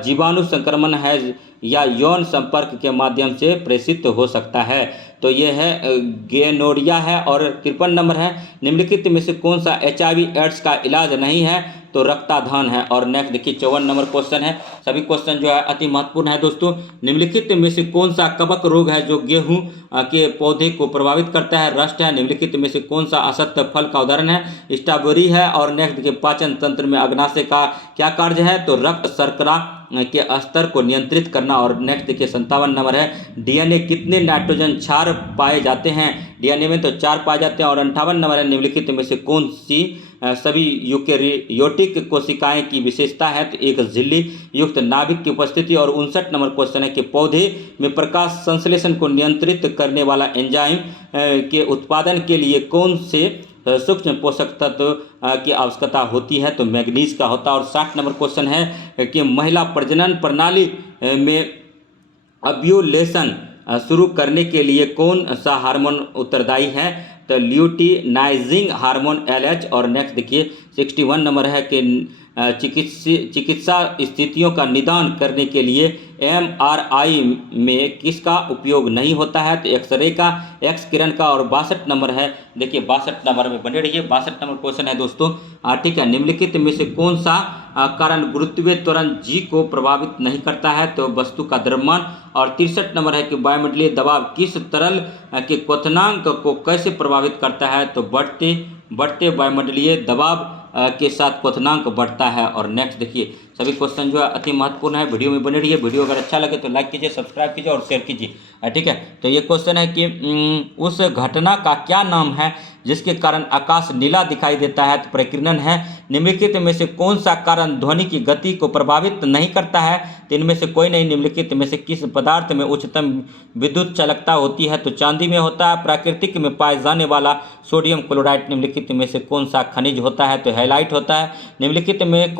जीवाणु संक्रमण है या यौन संपर्क के माध्यम से प्रेषित हो सकता है, तो ये है गोनोरिया है। और 53 नंबर है, निम्नलिखित में से कौन सा HIV एड्स का इलाज नहीं है, तो रक्तादान है। और नेक्स्ट देखिए, 54 नंबर क्वेश्चन है। सभी क्वेश्चन जो है अति महत्वपूर्ण है दोस्तों। निम्नलिखित में से कौन सा कवक रोग है जो गेहूं के पौधे को प्रभावित करता है, रस्ट है। निम्नलिखित में से कौन सा असत्य फल का उदाहरण है, स्ट्रॉबेरी है। और नेक्स्ट देखिए, पाचन तंत्र में अग्नाशय का क्या कार्य है, तो रक्त शर्करा के स्तर को नियंत्रित करना। और नेक्स्ट देखिए, 57 नंबर है, DNA कितने नाइट्रोजन क्षार पाए जाते हैं, DNA में तो 4 पाए जाते हैं। और 58 नंबर है, निम्नलिखित में से कौन सी सभी यूकेरियोटिक कोशिकाएं की विशेषता है, तो एक झिल्ली युक्त नाभिक की उपस्थिति। और 59 नंबर क्वेश्चन है कि पौधे में प्रकाश संश्लेषण को नियंत्रित करने वाला एंजाइम के उत्पादन के लिए कौन से सूक्ष्म पोषक तत्व की आवश्यकता होती है, तो मैग्नीज का होता है। और 60 नंबर क्वेश्चन है कि महिला प्रजनन प्रणाली में ओव्यूलेशन शुरू करने के लिए कौन सा हार्मोन उत्तरदायी है, तो ल्यूटिनाइजिंग हार्मोन LH। और नेक्स्ट देखिए, 61 नंबर है कि चिकित्सा स्थितियों का निदान करने के लिए MRI में किसका उपयोग नहीं होता है, तो एक्सरे का, एक्स किरण का। और 62 नंबर है, देखिए 62 नंबर में बने रहिए। 62 नंबर क्वेश्चन है दोस्तों, ठीक है, निम्नलिखित में से कौन सा कारण गुरुत्वीय त्वरण G को प्रभावित नहीं करता है, तो वस्तु का द्रव्यमान। और 63 नंबर है कि वायुमंडलीय दबाव किस तरल के क्वथनांक को कैसे प्रभावित करता है, तो बढ़ते वायुमंडलीय दबाव के साथ क्वथनांक बढ़ता है। और नेक्स्ट देखिए, सभी क्वेश्चन जो है अति महत्वपूर्ण है, वीडियो में बने रहिए। वीडियो अगर अच्छा लगे तो लाइक कीजिए, सब्सक्राइब कीजिए और शेयर कीजिए, ठीक है। तो ये क्वेश्चन है कि उस घटना का क्या नाम है जिसके कारण आकाश नीला दिखाई देता है, तो प्रकीर्णन है। निम्नलिखित में से कौन सा कारण ध्वनि की गति को प्रभावित नहीं करता है, तो इनमें से कोई नहीं। निम्नलिखित में से किस पदार्थ में उच्चतम विद्युत चालकता होती है, तो चांदी में होता है। प्राकृतिक में पाए जाने वाला सोडियम क्लोराइड निम्नलिखित में से कौन सा खनिज होता है, तो हैलाइट होता है। निम्नलिखित में